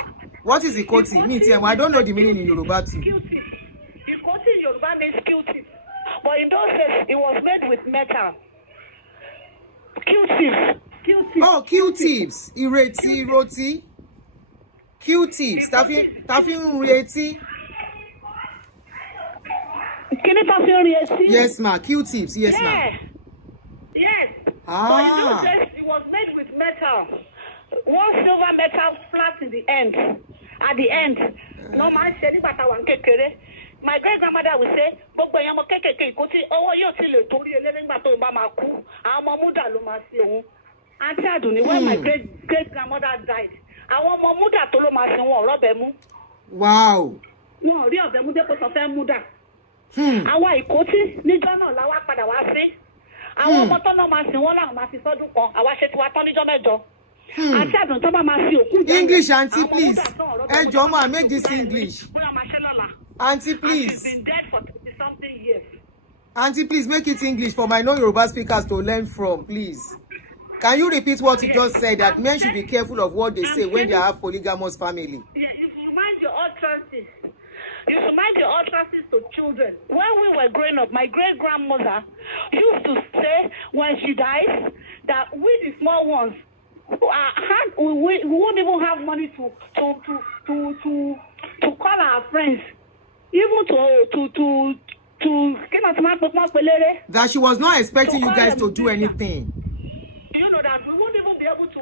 What is Ikoti? Me, too. I don't know the meaning in Yoruba too. Q-tip. Ikoti in Yoruba means Q-tip. But in those days, it was made with metal. Q-tips. Oh, Q-tips. Ireti, roti. Q-tips. Tafin reti. Yes, ma. Q-tips. Yes, ma. Yes. But in those days, it was made with metal. One silver metal flat in the end. At the end. No man said it, but I want kekere. My great grandmother would say, "Gbogbo ẹ̀yin ọmọ kékèké ìkótí ọwọ́ yóò ti lè torí eléyìí nígbà tó bá máa kú. Àwọn ọmọ múdà ló máa ṣe òun." Auntie Adoni, when my great grandmother died, àwọn ọmọ múdà tó ló máa ṣe wọn ọ̀rọ̀ bẹ̀ mú. Wow. Wọn ò rí ọ̀bẹ mú dépò tó fẹ́ múdà. Àwa ìkótí níjọ́ náà la wá padà wá sí. Àwọn ọmọ tó náà máa sìn wọ́n láwọn máa fi sọ́dún kan. Àwa ṣe tiwa tán níjọ́ mẹ́jọ. Auntie Adoni tó bá máa fi òkú jẹ́. English, auntie, please. Ẹ jọ̀ọ́ ma, make this English. Auntie, please. I've been dead for 20-something years. Auntie, please make it English for my non-Yoruba speakers to learn from, please. Can you repeat what you just said, that men should be careful of what they say when they have polygamous family? Yeah, you should mind your utterances. You should mind your utterances to children. When we were growing up, my great-grandmother used to say when she dies that we, the small ones, we won't even have money to call our friends. Even that she was not expecting you guys to do anything. You know that we won't even be able to.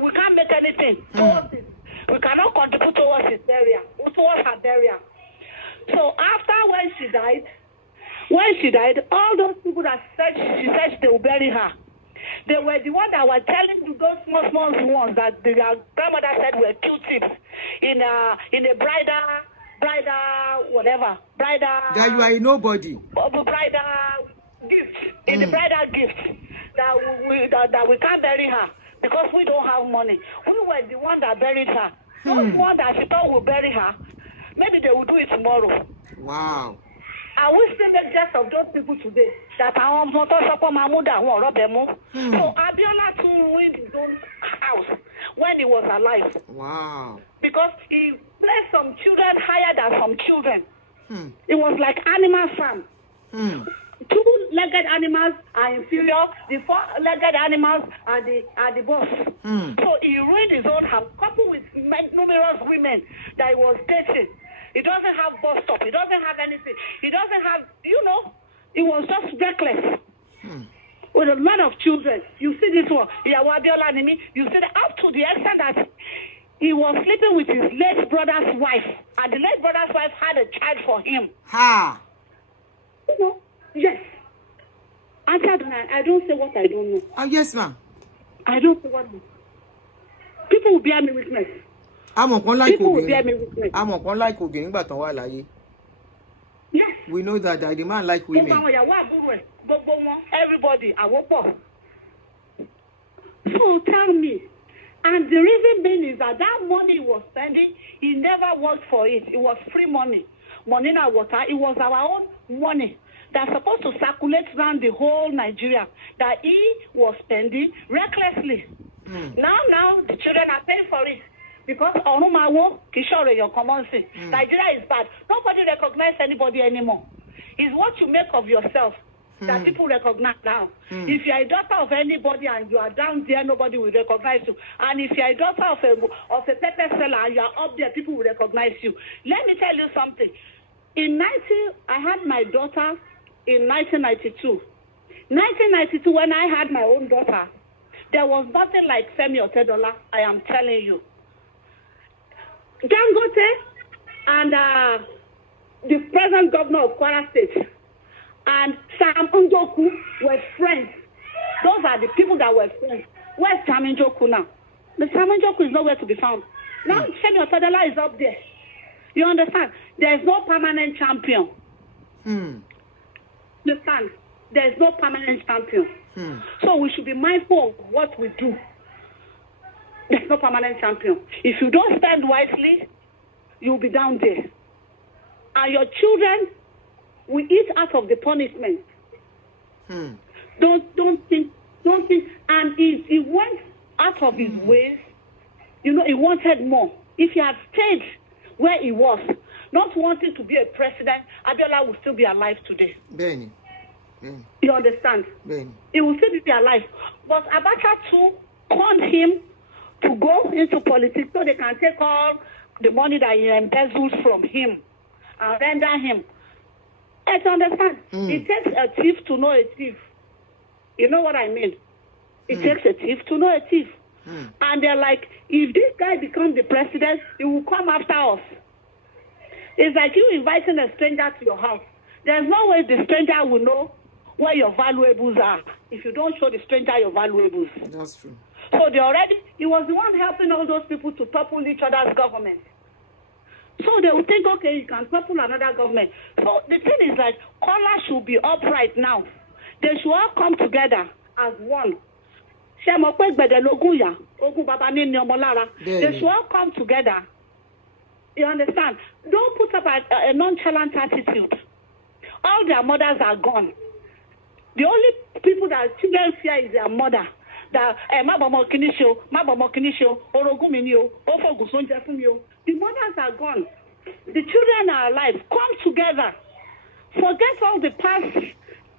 We can't make anything towards it. We cannot contribute towards his burial, towards her burial. So after when she died, all those people that she said they will bury her, they were the ones that were telling those small ones that their grandmother said were Q-tips in a bridal whatever. That you are a nobody. Bridal gift. In the bridal gift. That we can't bury her because we don't have money. We were the one that buried her. Those ones that she thought would bury her, maybe they will do it tomorrow. Wow. I wish they make jest of those people today. That our mother support Mahmuda won't rob them. So Abiola too ruined his own house when he was alive. Wow. Because he placed some children higher than some children. It was like animal farm. Two-legged animals are inferior. The four-legged animals are the boss. So he ruined his own house, coupled with numerous women that he was dating. He doesn't have bus stop. He doesn't have anything. He doesn't have, he was just reckless. With a lot of children. You see this one, Abiola Nimi, you see that up to the extent that he was sleeping with his late brother's wife. And the late brother's wife had a child for him. Ha! Yes. I don't say what I don't know. Oh, yes, ma'am. I don't say what I know. People will bear me witness. People will bear me witness. Yes. We know that the man like women. Everybody, I won't. So tell me. And the reason being is that money he was spending, he never worked for it. It was free money. Money in our water. It was our own money that's supposed to circulate around the whole Nigeria that he was spending recklessly. Now, the children are paying for it. Because Onumawo, Kishore, your common sense. Nigeria is bad. Nobody recognizes anybody anymore. It's what you make of yourself that people recognize now. If you're a daughter of anybody and you are down there, nobody will recognize you. And if you're a daughter of a pepper seller and you are up there, people will recognize you. Let me tell you something. I had my daughter in 1992. 1992, when I had my own daughter, there was nothing like Femi Otedola, I am telling you. Dangote and the present governor of Kwara State and Sam Njoku were friends. Those are the people that were friends. Where's Sam Njoku now? The Sam Njoku is nowhere to be found. Now Femi Otedola is up there. You understand? There is no permanent champion. You understand? There is no permanent champion. So we should be mindful of what we do. There's no permanent champion. If you don't spend wisely, you'll be down there. And your children will eat out of the punishment. Don't think. And he went out of his ways. You know, he wanted more. If he had stayed where he was, not wanting to be a president, Abiola would still be alive today. Benny. You understand? Benny. He will still be alive. But Abacha too conned him to go into politics so they can take all the money that he embezzled from him and render him. And to understand, it takes a thief to know a thief. You know what I mean? It takes a thief to know a thief. And they're like, if this guy becomes the president, he will come after us. It's like you inviting a stranger to your house. There's no way the stranger will know where your valuables are if you don't show the stranger your valuables. That's true. So he was the one helping all those people to topple each other's government. So they will think, okay, you can topple another government. So the thing is like, Kola should be upright now. They should all come together as one. They should all come together. You understand? Don't put up a nonchalant attitude. All their mothers are gone. The only people that children fear is their mother. That the mothers are gone. The children are alive. Come together. Forget all the past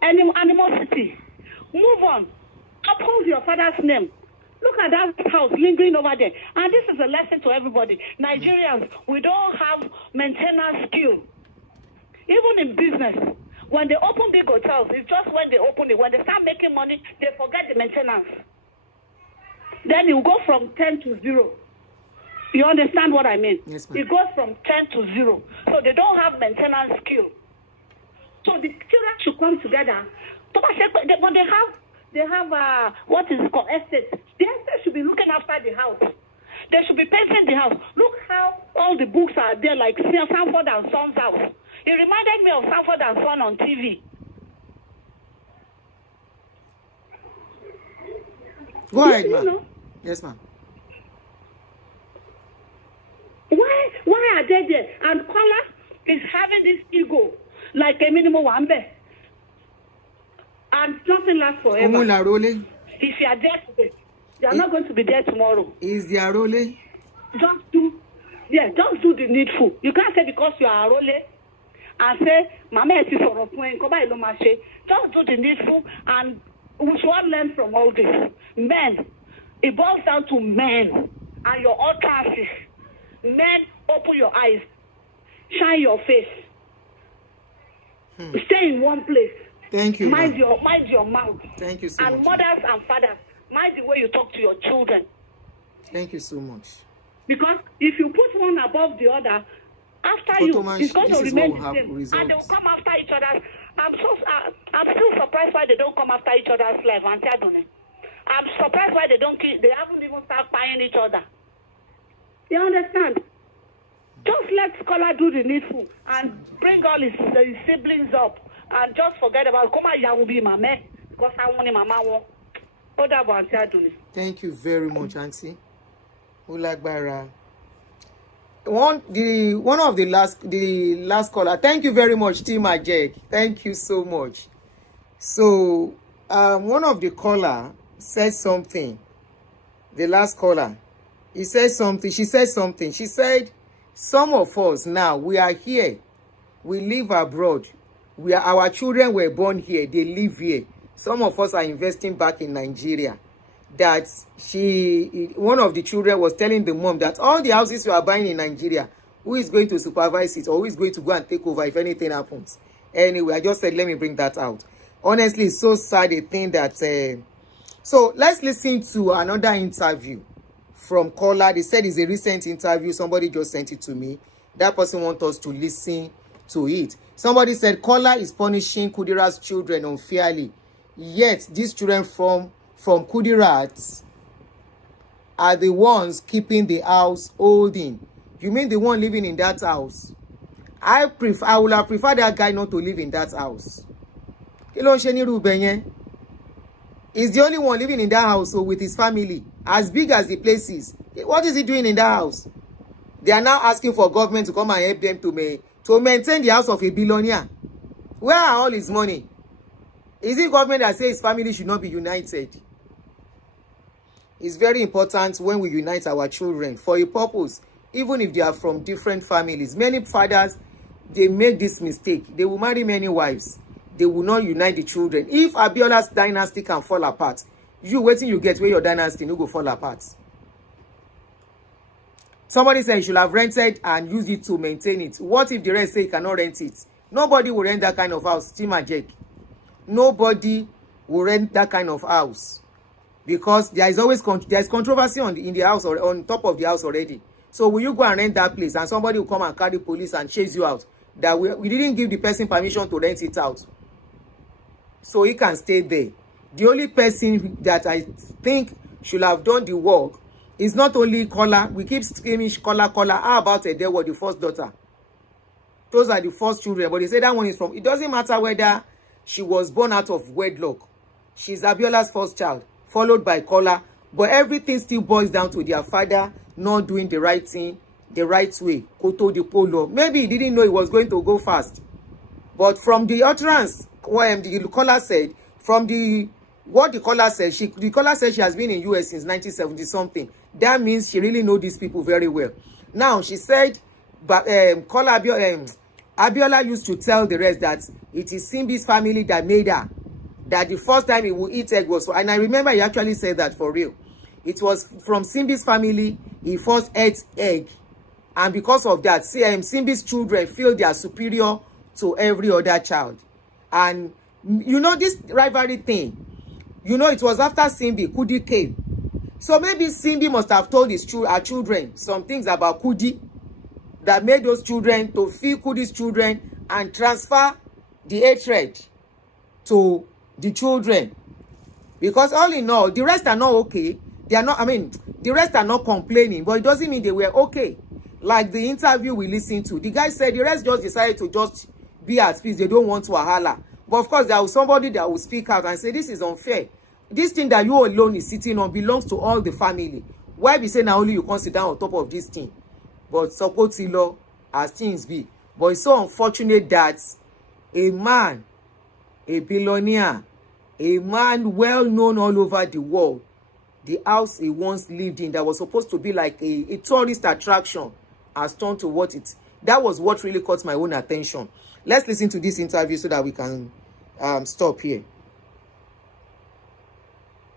animosity. Move on. Uphold your father's name. Look at that house lingering over there. And this is a lesson to everybody. Nigerians, we don't have maintenance skill. Even in business, when they open big hotels, it's just when they open it. When they start making money, they forget the maintenance. Then you go from 10 to 0. You understand what I mean? Yes, ma'am. It goes from 10 to 0. So they don't have maintenance skill. So the children should come together. When they have what is called estate. The estate should be looking after the house. They should be painting the house. Look how all the books are there, like Sanford and Son's house. It reminded me of Sanford and Son on TV. Go ahead, ma'am. Yes, ma'am. Why are they there? And Kola is having this ego like a minimum wambe. And nothing lasts forever. If you are there today, you are not going to be there tomorrow. Is there role? Just do the needful. You can't say because you are a role and say, Mama, just do the needful, and we should all learn from all this. Men, it boils down to men and your all classes. Men, open your eyes, shine your face, stay in one place. Thank you. Mind your mouth. Thank you so much. And mothers and fathers, mind the way you talk to your children. Thank you so much. Because if you put one above the other, after you, it's going to remain the same. Results. And they will come after each other. I'm still surprised why they don't come after each other's life. I'm surprised why they don't kill. They haven't even started buying each other. You understand? Just let Scholar do the needful and bring all his siblings up. And just forget about because I want mama. Thank you very much, Auntie. Ulagbara. One of the last caller. Thank you very much, Team Ajek. Thank you so much. So one of the caller said something The last caller. He said something. She said something. She said, some of us now, we are here. We live abroad. Our children were born here. They live here. Some of us are investing back in Nigeria. That one of the children was telling the mom that all the houses you are buying in Nigeria, who is going to supervise it, or who is going to go and take over if anything happens? Anyway, I just said, let me bring that out. Honestly, it's so sad a thing that... So let's listen to another interview from caller. They said it's a recent interview. Somebody just sent it to me. That person wants us to listen to it. Somebody said, caller is punishing Kudira's children unfairly. Yet, these children from Kudirat are the ones keeping the house holding. You mean the one living in that house? I would have preferred that guy not to live in that house. He's the only one living in that house with his family, as big as the place is. What is he doing in that house? They are now asking for government to come and help them to maintain the house of a billionaire. Where are all his money? Is it government that says his family should not be united? It's very important when we unite our children for a purpose, even if they are from different families. Many fathers, they make this mistake. They will marry many wives. They will not unite the children. If Abiola's dynasty can fall apart, you waiting you get where your dynasty no go fall apart. Somebody said you should have rented and used it to maintain it. What if the rest say you cannot rent it? Nobody will rent that kind of house. Tima Jake. Nobody will rent that kind of house. Because there is always controversy in the house or on top of the house already. So will you go and rent that place and somebody will come and carry police and chase you out? That we didn't give the person permission to rent it out. So he can stay there. The only person that I think should have done the work is not only Kola. We keep screaming Kola. How about Edewo, the first daughter? Those are the first children. But they say that one is from... It doesn't matter whether she was born out of wedlock. She's Abiola's first child, followed by Kola. But everything still boils down to their father not doing the right thing, the right way. Koto the polo. Maybe he didn't know he was going to go fast. But from the utterance, what the caller said, what the caller said, the caller said she has been in US since 1970 something. That means she really knows these people very well. Now she said, but Abiola used to tell the rest that it is Simbi's family that made her. That the first time he would eat egg was for, and I remember he actually said that for real. It was from Simbi's family he first ate egg, and because of that, Simbi's children feel they are superior to every other child. And you know this rivalry thing, you know, it was after Simbi Kudi came. So maybe Simbi must have told her children some things about Kudi that made those children to feel Kudi's children and transfer the hatred to the children. Because all in all, the rest are not okay. They are not, the rest are not complaining, but it doesn't mean they were okay. Like the interview we listened to, the guy said the rest just decided to just be at peace. They don't want to wahala. But of course, there was somebody that will speak out and say, this is unfair. This thing that you alone is sitting on belongs to all the family. Why be saying now only you can sit down on top of this thing? But support law as things be. But it's so unfortunate that a man, a billionaire, a man well known all over the world, the house he once lived in that was supposed to be like a tourist attraction has turned to what it. That was what really caught my own attention. Let's listen to this interview so that we can stop here.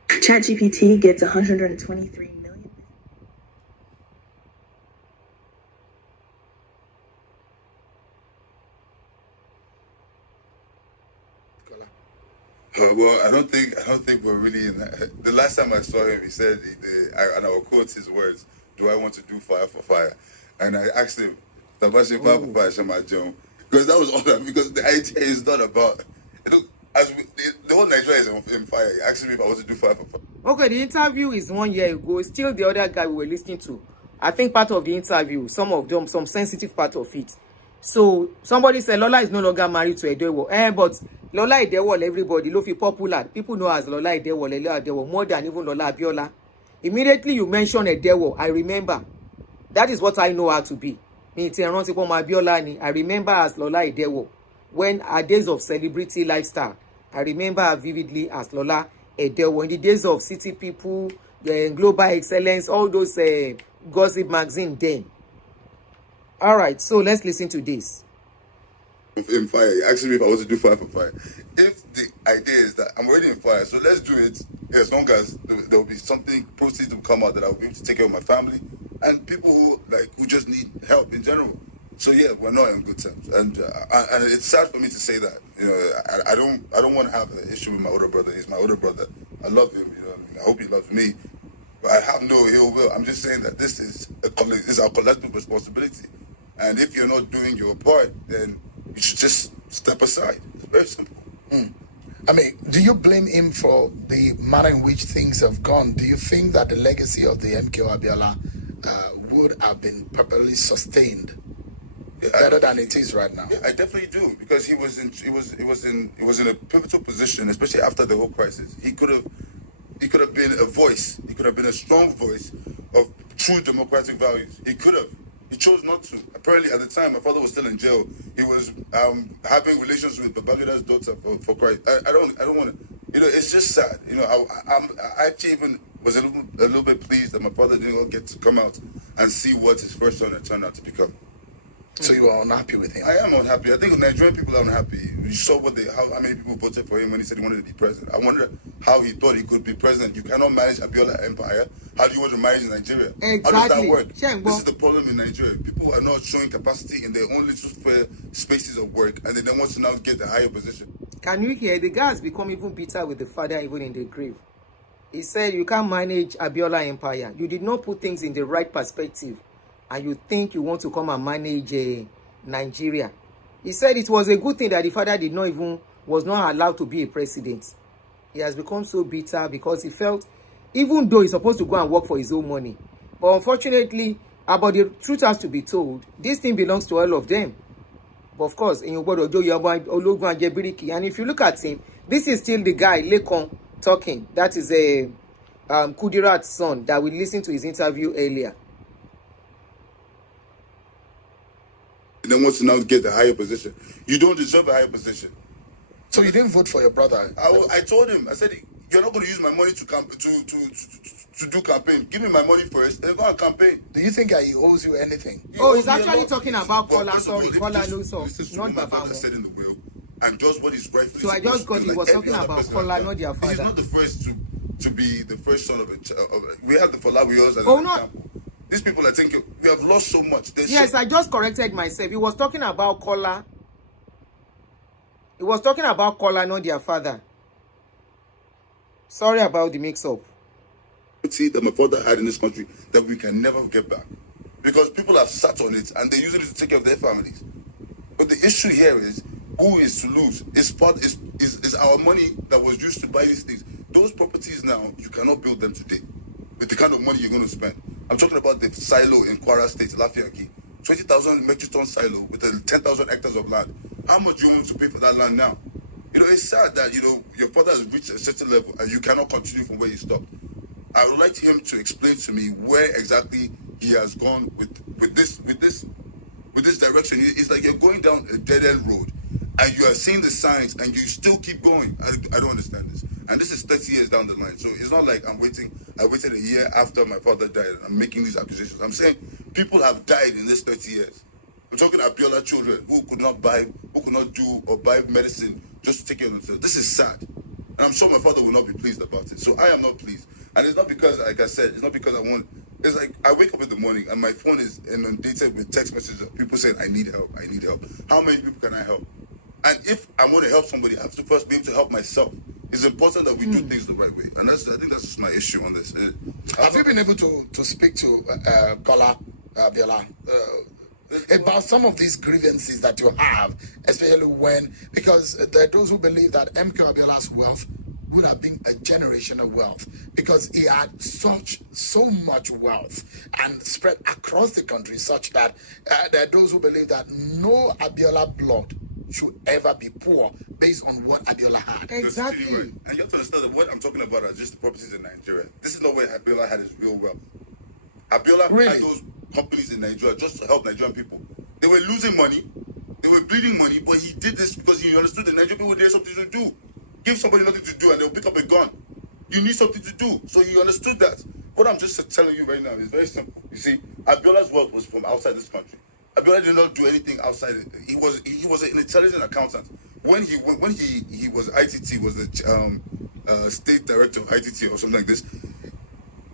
ChatGPT gets 123 million. Well, I don't think we're really in that. The last time I saw him, he said, and I will quote his words, "Do I want to do fire for fire?" And I asked him, because that was all that, because the idea is not about, the whole Nigeria is in fire. He asked me if I want to do fire for fire. Okay, the interview is 1 year ago. Still the other guy we were listening to. I think part of the interview, some of them, some sensitive part of it. So somebody said Lola is no longer married to Edewo. But Lola Edewo, everybody, Lofi popular. People know as Lola Edewo, more than even Lola Abiola. Immediately you mention Edewo, I remember. That is what I know her to be. I remember as Lola Edewo. When her days of celebrity lifestyle, I remember her vividly as Lola Edewo. In the days of city people, Global Excellence, all those gossip magazine then. All right, so let's listen to this. In fire, he asked me if I want to do fire for fire. If the idea is that I'm already in fire, so let's do it as long as there will be something, proceeds will come out that I'll be able to take care of my family and people who just need help in general. So yeah, we're not in good terms, and it's sad for me to say that. You know, I don't want to have an issue with my older brother. He's my older brother. I love him. You know, I hope he loves me. But I have no ill will. I'm just saying that this is our collective responsibility, and if you're not doing your part, then you should just step aside. It's very simple. I mean, do you blame him for the manner in which things have gone? Do you think that the legacy of the MKO Abiola would have been properly sustained better than it is right now? Yeah, I definitely do, because he was in a pivotal position, especially after the whole crisis. He could have been a voice. He could have been a strong voice of true democratic values. He could have. He chose not to. Apparently, at the time, my father was still in jail. He was having relations with Babangula's daughter for Christ. I don't want to. You know, it's just sad. You know, I actually even was a little bit pleased that my father didn't get to come out and see what his first son had turned out to become. So you are unhappy with him? I am unhappy. I think Nigerian people are unhappy. You saw how many people voted for him when he said he wanted to be president. I wonder how he thought he could be president. You cannot manage Abiola Empire. How do you want to manage Nigeria? Exactly. How does that work? This is the problem in Nigeria. People are not showing capacity in their own little spaces of work, and they don't want to now get a higher position. Can you hear? The guy has become even bitter with the father, even in the grave. He said, you can't manage Abiola Empire. You did not put things in the right perspective, and you think you want to come and manage Nigeria. He said it was a good thing that the father was not allowed to be a president. He has become so bitter because he felt, even though he's supposed to go and work for his own money, but unfortunately, about the truth has to be told, this thing belongs to all of them. But of course, and if you look at him, this is still the guy, Lekon, talking. That is a Kudirat's son that we listened to his interview earlier. And then wants to now get a higher position. You don't deserve a higher position. So you didn't vote for your brother? I told him, I said, you're not going to use my money to do campaign. Give me my money first, then go and campaign. Do you think he owes you anything? He's actually talking about Kola. Sorry, Kola Luso, not Baba. Said in the will, and just what is rightfully. So I just got he was talking about Kola, not their father. He's not the first to be the first son of a child. We had the Familial as an example. These people are thinking we have lost so much. Yes, I just corrected myself. He was talking about Kola. He was talking about Kola, not their father. Sorry about the mix-up. That my father had in this country that we can never get back, because people have sat on it and they're using it to take care of their families. But the issue here is who is to lose. It's our money that was used to buy these things. Those properties now, you cannot build them today with the kind of money you're going to spend. I'm talking about the silo in Kwara State, Lafiaki. 20,000 metric ton silo with 10,000 hectares of land. How much do you want to pay for that land now? You know, it's sad that, you know, your father has reached a certain level and you cannot continue from where you stopped. I would like him to explain to me where exactly he has gone with this direction. It's like you're going down a dead-end road and you are seeing the signs and you still keep going. I don't understand this. And this is 30 years down the line. So it's not like I waited a year after my father died and I'm making these accusations. I'm saying people have died in this 30 years. I'm talking Abiola children who could not do or buy medicine just to take care of themselves. This is sad. And I'm sure my father will not be pleased about it. So I am not pleased. And it's not because, like I said, it's not because I want. It's like I wake up in the morning and my phone is inundated with text messages of people saying, I need help. How many people can I help? And if I want to help somebody, I have to first be able to help myself. It's important that we do things the right way. And I think that's just my issue on this. Have you been able to speak to Kola Abiola about some of these grievances that you have, especially because there are those who believe that MK Abiola's wealth would have been a generational wealth because he had so much wealth and spread across the country, such that there are those who believe that no Abiola blood should ever be poor based on what Abiola had. Exactly. And you have to understand that what I'm talking about are just the properties in Nigeria. This is not where Abiola had his real wealth. Abiola had those companies in Nigeria just to help Nigerian people. They were losing money, they were bleeding money, but he did this because he understood that Nigerian people, there's something to do. Give somebody nothing to do and they'll pick up a gun. You need something to do. So he understood that. What I'm just telling you right now is very simple. You see, Abiola's work was from outside this country. Abiola did not do anything outside it. He was an intelligent accountant. When he was ITT, was the state director of ITT or something like this.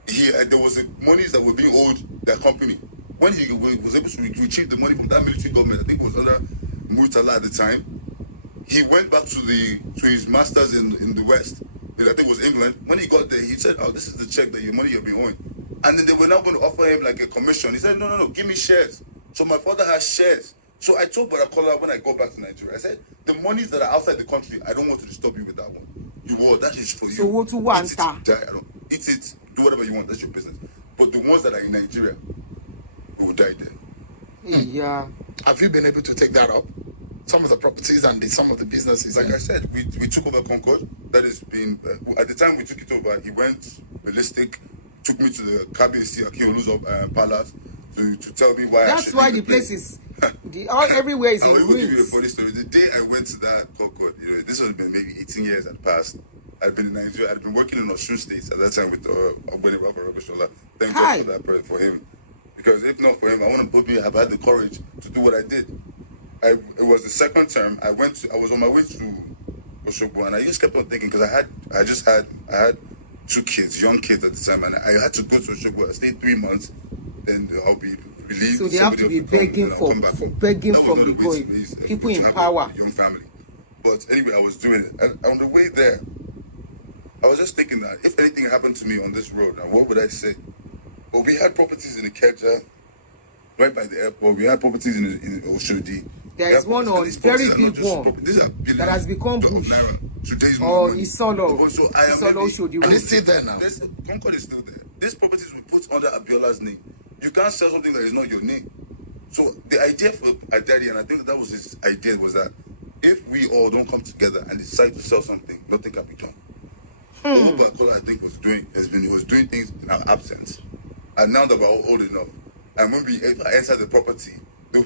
There was monies that were being owed their company. When he was able to retrieve the money from that military government, I think it was under Murtala at the time. He went back to his masters in the West. I think it was England. When he got there, he said, "Oh, this is the check that your money you've been owing." And then they were not going to offer him like a commission. He said, "No, give me shares." So my father has shares. So I told Barakola when I go back to Nigeria, I said, "The monies that are outside the country, I don't want to disturb you with that one. That is for you. So what you want? Eat it, do whatever you want. That's your business. But the ones that are in Nigeria, we will die there." Yeah. Have you been able to take that up? Some of the properties and some of the businesses. Like I said, we took over Concord. That has been at the time we took it over. He went ballistic, took me to the KBC Akiolu's palace to tell me why. That's why the place is everywhere is in ruins. I will give you a funny story. The day I went to that Concord, this has been maybe 18 years had passed. I'd been in Nigeria. I'd been working in Osun State at that time with Ogbeni Rafa Rabishola. Thank God for him. Because if not for him, I wouldn't probably have had the courage to do what I did. It was the second term. I was on my way to Osogbo, and I just kept on thinking because I had 2 kids, young kids at the time, and I had to go to Osogbo. I stayed 3 months, then I'll be released. So they have to be begging from the going. People in power. Young family. But anyway, I was doing it. And on the way there, I was just thinking that if anything happened to me on this road, now what would I say? Well, we had properties in Ikeja, right by the airport. We had properties in Oshodi. There is one on very big one that has become bush. Or Isolo. Isolo Oshodi. And it's still there now. Concord is still there. These properties were put under Abiola's name. You can't sell something that is not your name. So the idea for Adadi, and I think that was his idea, was that if we all don't come together and decide to sell something, nothing can be done. What Bakola, I think, he was doing things in our absence. And now that we're all old enough, and when we enter the property,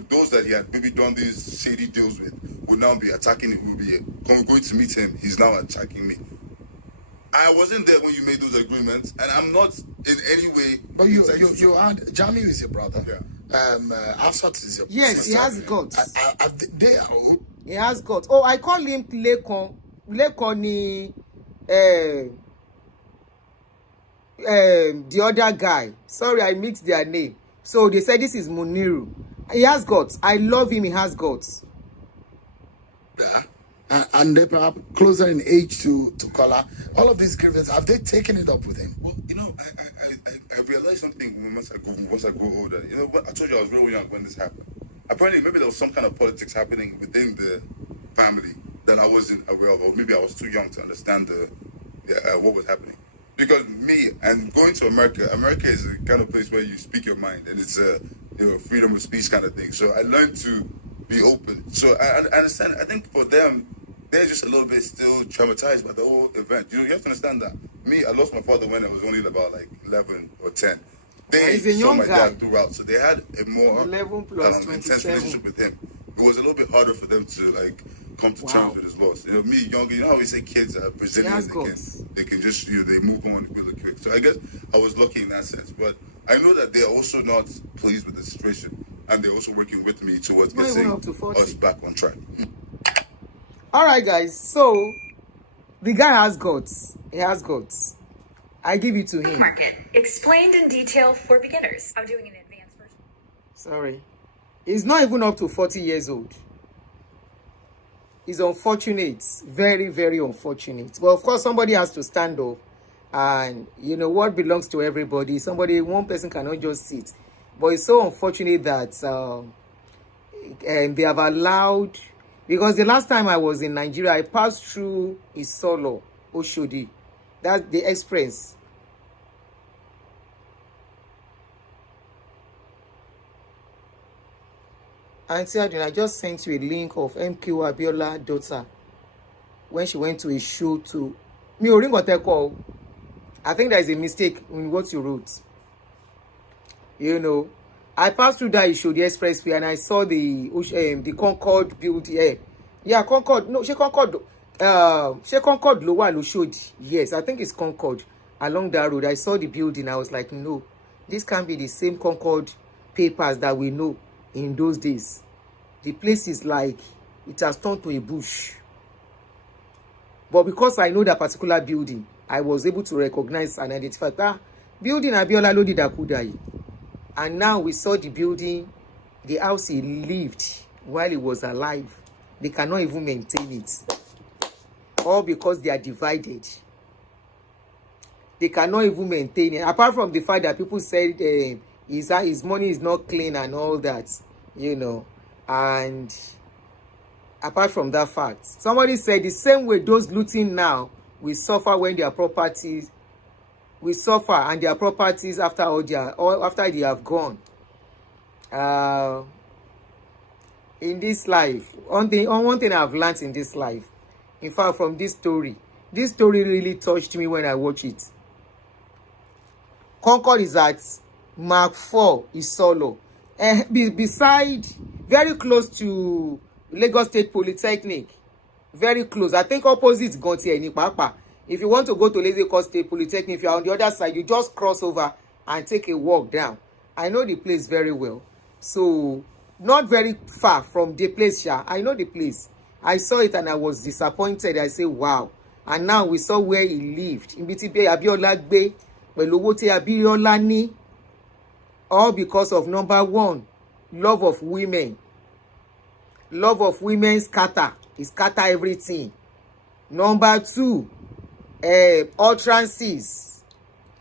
those that he had maybe done these shady deals with will now be attacking it. Will be going to meet him. He's now attacking me. I wasn't there when you made those agreements, and I'm not in any way. But you had Jamiu is your brother. Yeah. Afsat is your yes, sister. he has guts. They are old. He has guts. Oh, I call him Lekon. Lekon ni the other guy. Sorry, I mixed their name. So they said this is Muniru. He has guts. I love him. He has guts. Yeah. And they perhaps closer in age to Kola. All of these grievances, have they taken it up with him? Well, I realized something once I grew older. I told you I was real young when this happened. Apparently, maybe there was some kind of politics happening within the family that I wasn't aware of, or maybe I was too young to understand what was happening. Because me and going to America is the kind of place where you speak your mind, and it's a freedom of speech kind of thing. So I learned to be open. So I understand. I think for them, they're just a little bit still traumatized by the whole event. You have to understand that. Me, I lost my father when I was only about like 11 or 10. They saw my dad throughout, so they had a more 11 plus intense relationship with him. It was a little bit harder for them to come to terms with his loss. Me, younger, you know how we say kids are Brazilian, they can just they move on really quick. So I guess I was lucky in that sense. But I know that they're also not pleased with the situation, and they're also working with me towards getting us back on track. All right, guys. So the guy has guts. He has guts. I give it to him. Market explained in detail for beginners. I'm doing an advanced version. Sorry. He's not even up to 40 years old. He's unfortunate. Very, very unfortunate. Well, of course, somebody has to stand up. And, what belongs to everybody. One person cannot just sit. But it's so unfortunate that they have allowed... Because the last time I was in Nigeria, I passed through Isolo, Oshodi. That's the express. Auntie Adina, I just sent you a link of MQ Abiola's daughter when she went to a show to... I think there is a mistake in what you wrote. I passed through that issue, the expressway, and I saw the Concord building. Yeah, Concord. No, she Concord. ṣé Concord ló wà lóṣòdì? Yes, I think it's Concord. Along that road, I saw the building. I was like, no, this can't be the same Concord papers that we know in those days. The place is like, it has turned to a bush. But because I know that particular building, I was able to recognize and identify, building Abiola Lodi Dakudai. And now we saw the building, the house he lived while he was alive. They cannot even maintain it. All because they are divided. They cannot even maintain it. Apart from the fact that people said his money is not clean and all that, you know. And apart from that fact, somebody said the same way those looting now will suffer when their properties will suffer and their properties after after they have gone. In this life, one thing I've learned in this life, in fact, from this story really touched me when I watched it. Concord is at Mark 4 Isolo, beside, very close to Lagos State Polytechnic, very close. I think opposite Gonti Eni Papa. If you want to go to Lagos State Polytechnic, if you're on the other side, you just cross over and take a walk down. I know the place very well, so not very far from the place. I know the place. I saw it and I was disappointed. I say, wow. And now we saw where he lived. In BTB Abiola Gbe, Pelowote Abiola ni. All because of number one, love of women. Love of women scatter. He scatter everything. Number two, utterances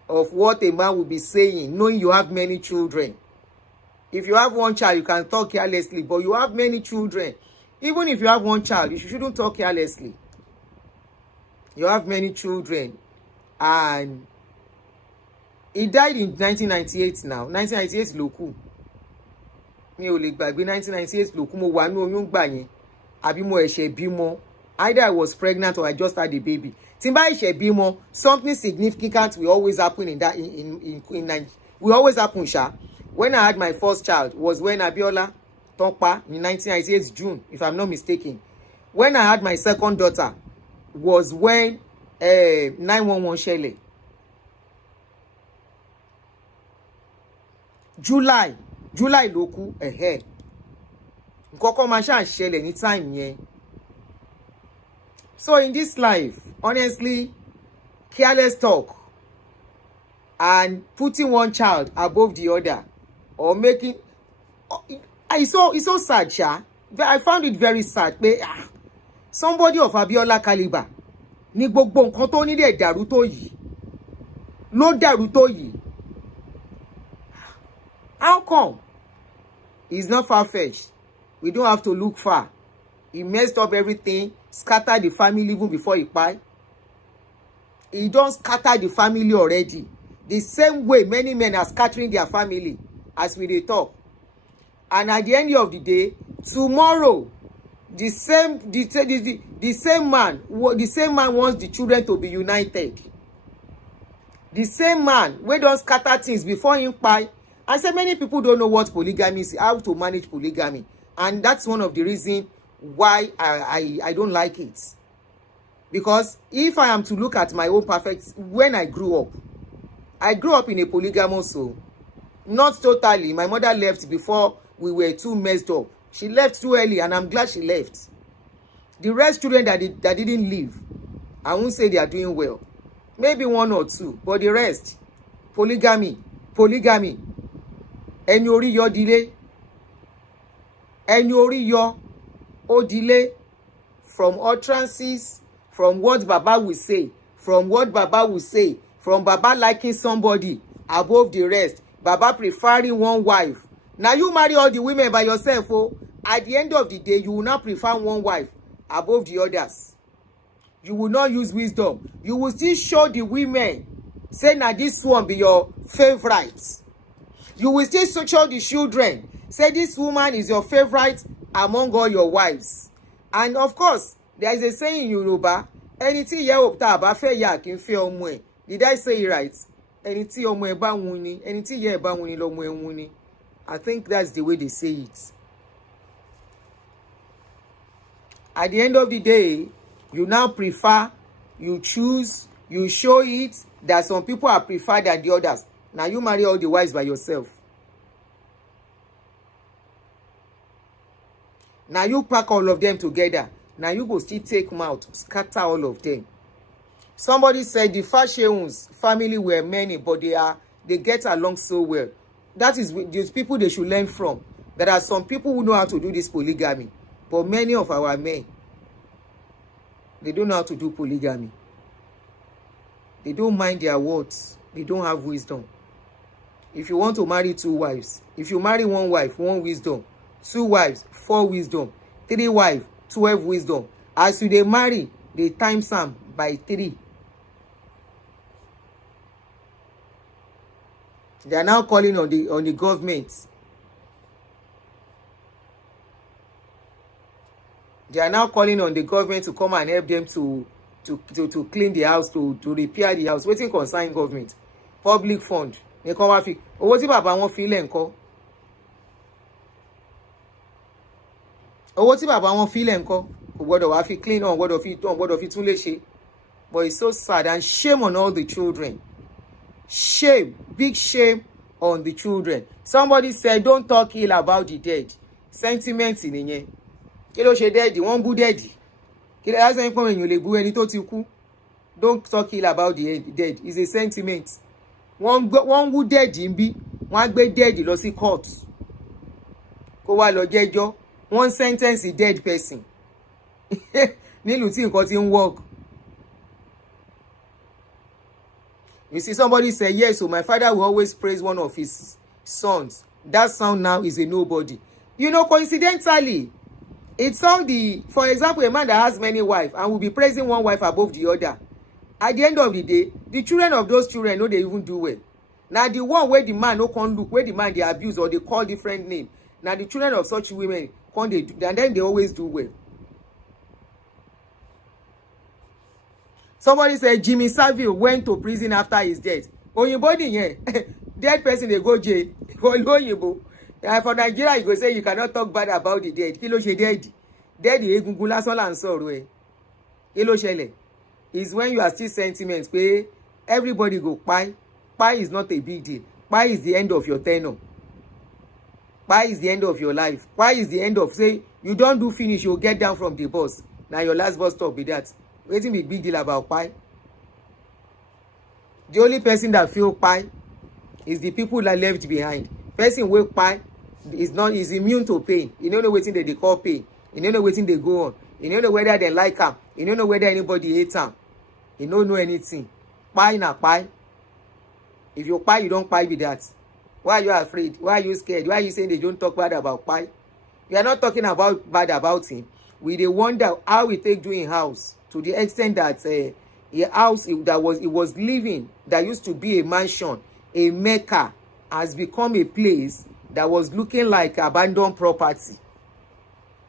of what a man will be saying, knowing you have many children. If you have one child, you can talk carelessly, but you have many children. Even if you have one child, you shouldn't talk carelessly. You have many children. And he died in 1998 now. 1998 lókù. Mi ò lè gbàgbé 1998 lókù. Mo wà ní oyún gbà yẹn. Àbí mo ẹ̀ṣẹ̀ bímọ. Either I was pregnant or I just had a baby. Tí n bá ẹ̀ṣẹ̀ bímọ, something significant will always happen in Nigeria. Will always happen, sha. When I had my first child was when Abiola Topa in 1998 June, if I'm not mistaken. When I had my second daughter was when 911 ṣẹlẹ̀. July ló kú. Nǹkan kan máa ṣáà ṣẹlẹ̀ ní time yẹn. So in this life, honestly, careless talk and putting one child above the other or making it's so sad, sha. I found it very sad. Somebody of Abiola caliber ní gbogbo nǹkan tó ní dẹ̀ dàrú tó yìí. Ló dàrú tó yìí. How come? It's not far-fetched. We don't have to look far. He messed up everything, scattered the family even before he died. He don't scatter the family already. The same way many men are scattering their family as we dey talk. And at the end of the day, tomorrow, the same man wants the children to be united. The same man wey don scatter things before him kpai. I say many people don't know what polygamy is, how to manage polygamy, and that's one of the reasons why I don't like it. Because if I am to look at my own perfect, when I grew up in a polygamous home. Not totally. My mother left before we were too messed up. She left too early, and I'm glad she left. The rest children that didn't leave, I won't say they are doing well. Maybe one or two, but the rest, polygamy. Ẹni orí yọ delay. Ẹni orí yọ ó delay from utterances, from what Baba will say, from Baba liking somebody above the rest, Baba preferring one wife. Now you marry all the women by yourself, oh. At the end of the day, you will not prefer one wife above the others. You will not use wisdom. You will still show the women, say now this one be your favorite. You will still show the children, say this woman is your favorite among all your wives. And of course, there is a saying in Yoruba, ẹni tí ìyá ò tá bá fẹ́ yà kí n fẹ́ ọmọ ẹ̀. Did I say it right? Ẹni tí ọmọ ẹ̀ bá wùn ni, ẹni tí ìyá ẹ̀ bá wùn ni lọ́mọ ẹ̀ wùn ni. I think that's the way they say it. At the end of the day, You now prefer, you choose, you show it that some people are preferred than the others. Now you marry all the wives by yourself. Now you pack all of them together. Now you go still take mouth, scatter all of them. Somebody said the Fashion's family were many, but they get along so well. That is these people they should learn from. There are some people who know how to do this polygamy, but many of our men, they don't know how to do polygamy. They don't mind their words. They don't have wisdom. If you want to marry 2 wives, if you marry 1 wife, 1 wisdom, 2 wives, 4 wisdom, 3 wives, 12 wisdom. As you they marry, they times them by 3. They are now calling on the government. They are now calling on the government to come and help them to clean the house, to repair the house. Wetin concern government? Public fund. They come out. Owó tí bàbá wọn fi lẹ̀ ńkọ́? Owó tí bàbá wọn fi lẹ̀ ńkọ́? Kò gbọ́dọ̀ wá fi clean on, gbọ́dọ̀ fi tún lè ṣe. But it's so sad, and shame on all the children. Shame, big shame on the children. Somebody said, don't talk ill about the dead. Sentiment nìyẹn. Kí ló ṣe dead? Wọ́n bú dead. Kí ló ṣe pé èèyàn lè bú ẹni tó ti kú? Don't talk ill about the dead. It's a sentiment. Wọ́n wú dead ń bí. Wọ́n á gbé dead lọ sí court. Kó wá lọ jẹ́jọ́. Wọ́n sentence the dead person. Nílùú tí nǹkan ti ń work. You see, somebody say, yes, so my father will always praise one of his sons. That son now is a nobody. You know, coincidentally, it's on for example, a man that has many wives and will be praising one wife above the other. At the end of the day, the children of those children know they even do well. Now, the one where the man no can look, where the man they abuse or they call different name. Now, the children of such women, and then they always do well. Somebody said Jimmy Savile went to prison after his death. Oyinbo nìyẹn. Dead person they go jail. Oyinbo. And for Nigeria, you go say you cannot talk bad about the dead. Kí ló ṣe dead? Dead egungun lásán là ń sọ̀rọ̀ ẹ̀. Kí ló ṣẹlẹ̀? Is when you are still sentiments pé everybody go kpai. Kpai is not a big deal. Kpai is the end of your tenure. Kpai is the end of your life. Kpai is the end of, say, you don't do finish, you'll get down from the bus. Now your last bus stop be that. Wetin be big deal about kpai? The only person that feel kpai is the people that left behind. Person wey kpai is immune to pain. You don't know wetin they call pain. You don't know wetin they go on. You don't know whether they like am. You don't know whether anybody hates am. You don't know anything. Kpai na kpai. If you kpai, you don't kpai with that. Why are you afraid? Why are you scared? Why are you saying they don't talk bad about kpai? We are not talking bad about him. We dey wonder how we take doing house. To the extent that a house that was living, that used to be a mansion, a Mecca, has become a place that was looking like abandoned property.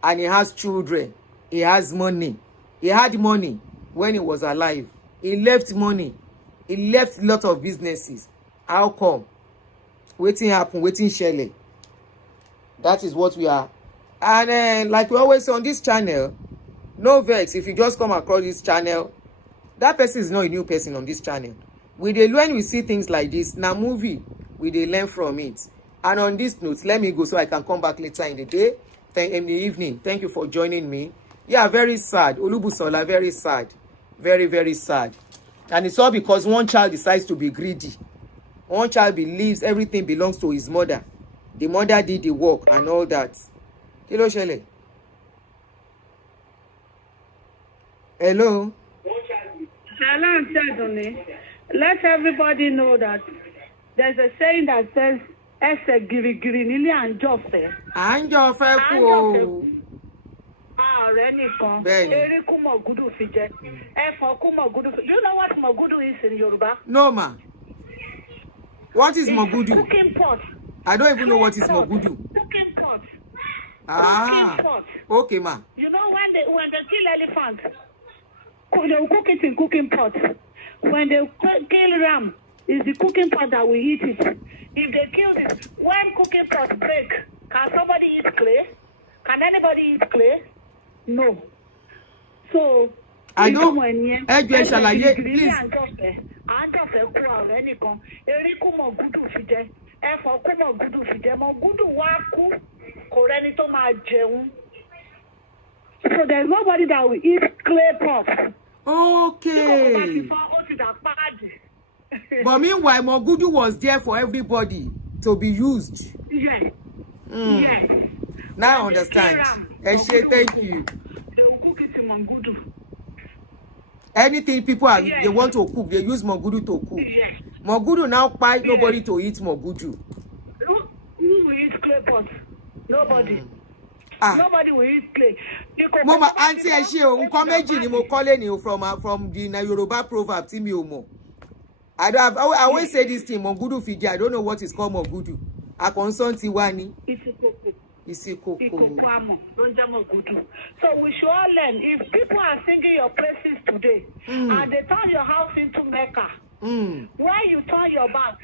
And he has children. He has money. He had money when he was alive. He left money. He left a lot of businesses. How come? Wetin happen? Wetin shele? That is what we are. And like we always say on this channel, no vex if you just come across this channel. That person is not a new person on this channel. When we see things like this, now movie, we dey learn from it. And on this note, let me go so I can come back later in the day, in the evening. Thank you for joining me. Yeah, very sad. Olubusola, very sad. Very, very sad. And it's all because one child decides to be greedy. One child believes everything belongs to his mother. The mother did the work and all that. Kí ló ṣẹlẹ̀? Hello? Hello, Shadone. Let everybody know that there's a saying that says, "Ẹsẹ̀ gìrìgìrì nílé àńjọ̀fẹ́." Àńjọ̀fẹ́ kú o. Ààrẹ nìkan. Bẹ́ẹ̀ni. Eré kú mọ̀gúdù fi jẹ. Ẹ̀fọ́ kú mọ̀gúdù fi. Do you know what mọ̀gúdù is in Yoruba? No, ma. What is mogudu? Cooking pot. I don't even know what is mogudu. Cooking pot. Ah. Cooking pot. Okay, ma. You know when they kill elephant, they will cook it in cooking pot. When they kill ram, it's the cooking pot that will eat it. If they kill it, when cooking pot break, can somebody eat clay? Can anybody eat clay? No. So I don't. Ṣàlàyé, please. àjọfẹ́ kú ààrẹ nìkan erí kú mọ̀ gúdù fi jẹ ẹ̀fọ́ kú mọ̀ gúdù fi jẹ mọ̀ gúdù wá kú kò rẹ́ni tó máa jẹun. So there's nobody that will eat clay pot. Okay. But meanwhile, Mogudu was there for everybody to be used. Yes. Mm. Yes. Now I understand. Eshe, thank you. They will cook it in Mogudu. Anything people are, they want to cook, they use Mogudu to cook. Yes. Mogudu now buy nobody to eat Mogudu. Who will eat clay pot? Nobody. Nobody will eat clay. Mama, Auntie Eshe, nǹkan méjì ni mo kọ́lé ni from the Yoruba proverb tí mi ò mọ̀. I always say this thing, Mogudu fiji. I don't know what is called Mogudu. Akonsonti wani. Isikoko. So we should all learn. If people are singing your praises today, and they turn your house into Mecca, when you turn your back,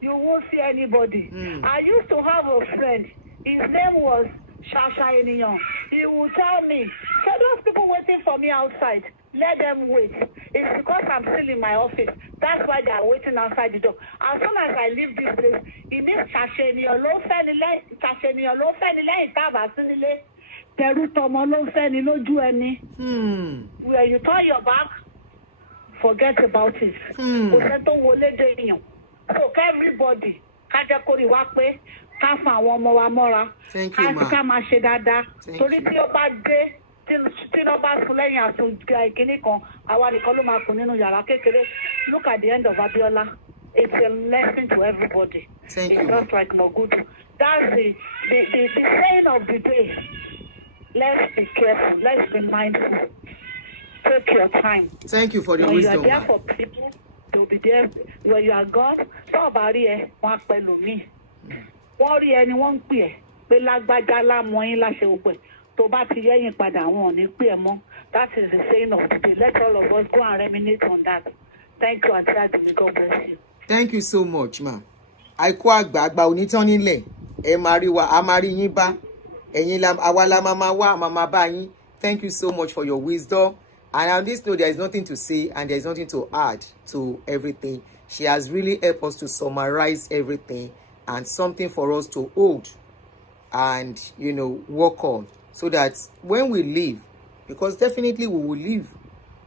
you won't see anybody. I used to have a friend. His name was Shasha Eniyan. He would tell me, so those people waiting for me outside, let them wait. It's because I'm still in my office. That's why they are waiting outside the door. As soon as I leave this place, it means Shasha Eniyan ló fẹ́ ni lẹ́yìn tábà sí nílé. Tẹ̀rù tọmọ ló fẹ́ ni lójú ẹni. Where you turn your back, forget about it. Kò sẹ́ tó wọlé dé èèyàn. So everybody, ká jẹ́ kó rí wá pé ká fa àwọn ọmọ wa mọ́ra. Ká máa ṣe dáadáa. Torí tí ó bá dé, tí ó bá sùn lẹ́yìn àsùnjẹ ìkíní kan, àwa nìkan ló máa kù nínú yàrá kékeré. Look at the end of Abiola. It's a lesson to everybody. It's just like Mogudu. That's the saying of the day. Let's be careful. Let's be mindful. Take your time. Thank you for the wisdom. When you are there for people, they'll be there. When you are gone, so about it, one pẹ̀lú mi. Wọ́n rí ẹni wọ́n ń pè ẹ́ pé lágbájá lámọ́ yín láṣẹ òpè tó bá ti yẹ́yìn padà wọn ò ní pè ẹ́ mọ́. That is the saying of the day. Let all of us go and reminisce on that. Thank you, Auntie Adimi. God bless you. Thank you so much, ma. Àìkú àgbà onítàn nílẹ̀ ẹ máa rí wa a máa rí yín bá ẹ̀yin àwa la máa wá máa bá yín. Thank you so much for your wisdom. And on this note, there is nothing to say and there is nothing to add to everything. She has really helped us to summarize everything and something for us to hold and, work on so that when we leave, because definitely we will leave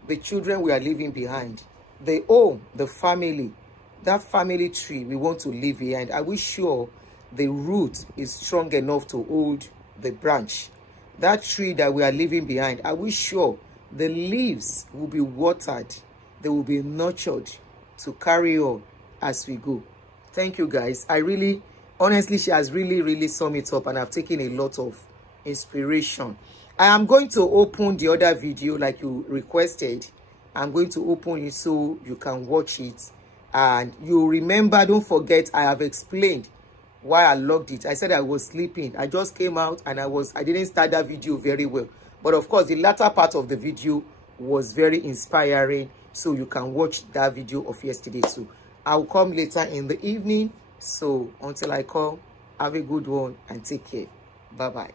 the children we are leaving behind, the home, the family, that family tree we want to leave behind. Are we sure the root is strong enough to hold the branch? That tree that we are leaving behind, are we sure the leaves will be watered, they will be nurtured to carry on as we go? Thank you, guys. Honestly, she has really summed it up and I've taken a lot of inspiration. I am going to open the other video like you requested. I'm going to open it so you can watch it. And you remember, don't forget, I have explained why I logged it. I said I was sleeping. I just came out and I didn't start that video very well. But of course, the latter part of the video was very inspiring. So you can watch that video of yesterday too. I'll come later in the evening. So until I come, have a good one and take care. Bye-bye.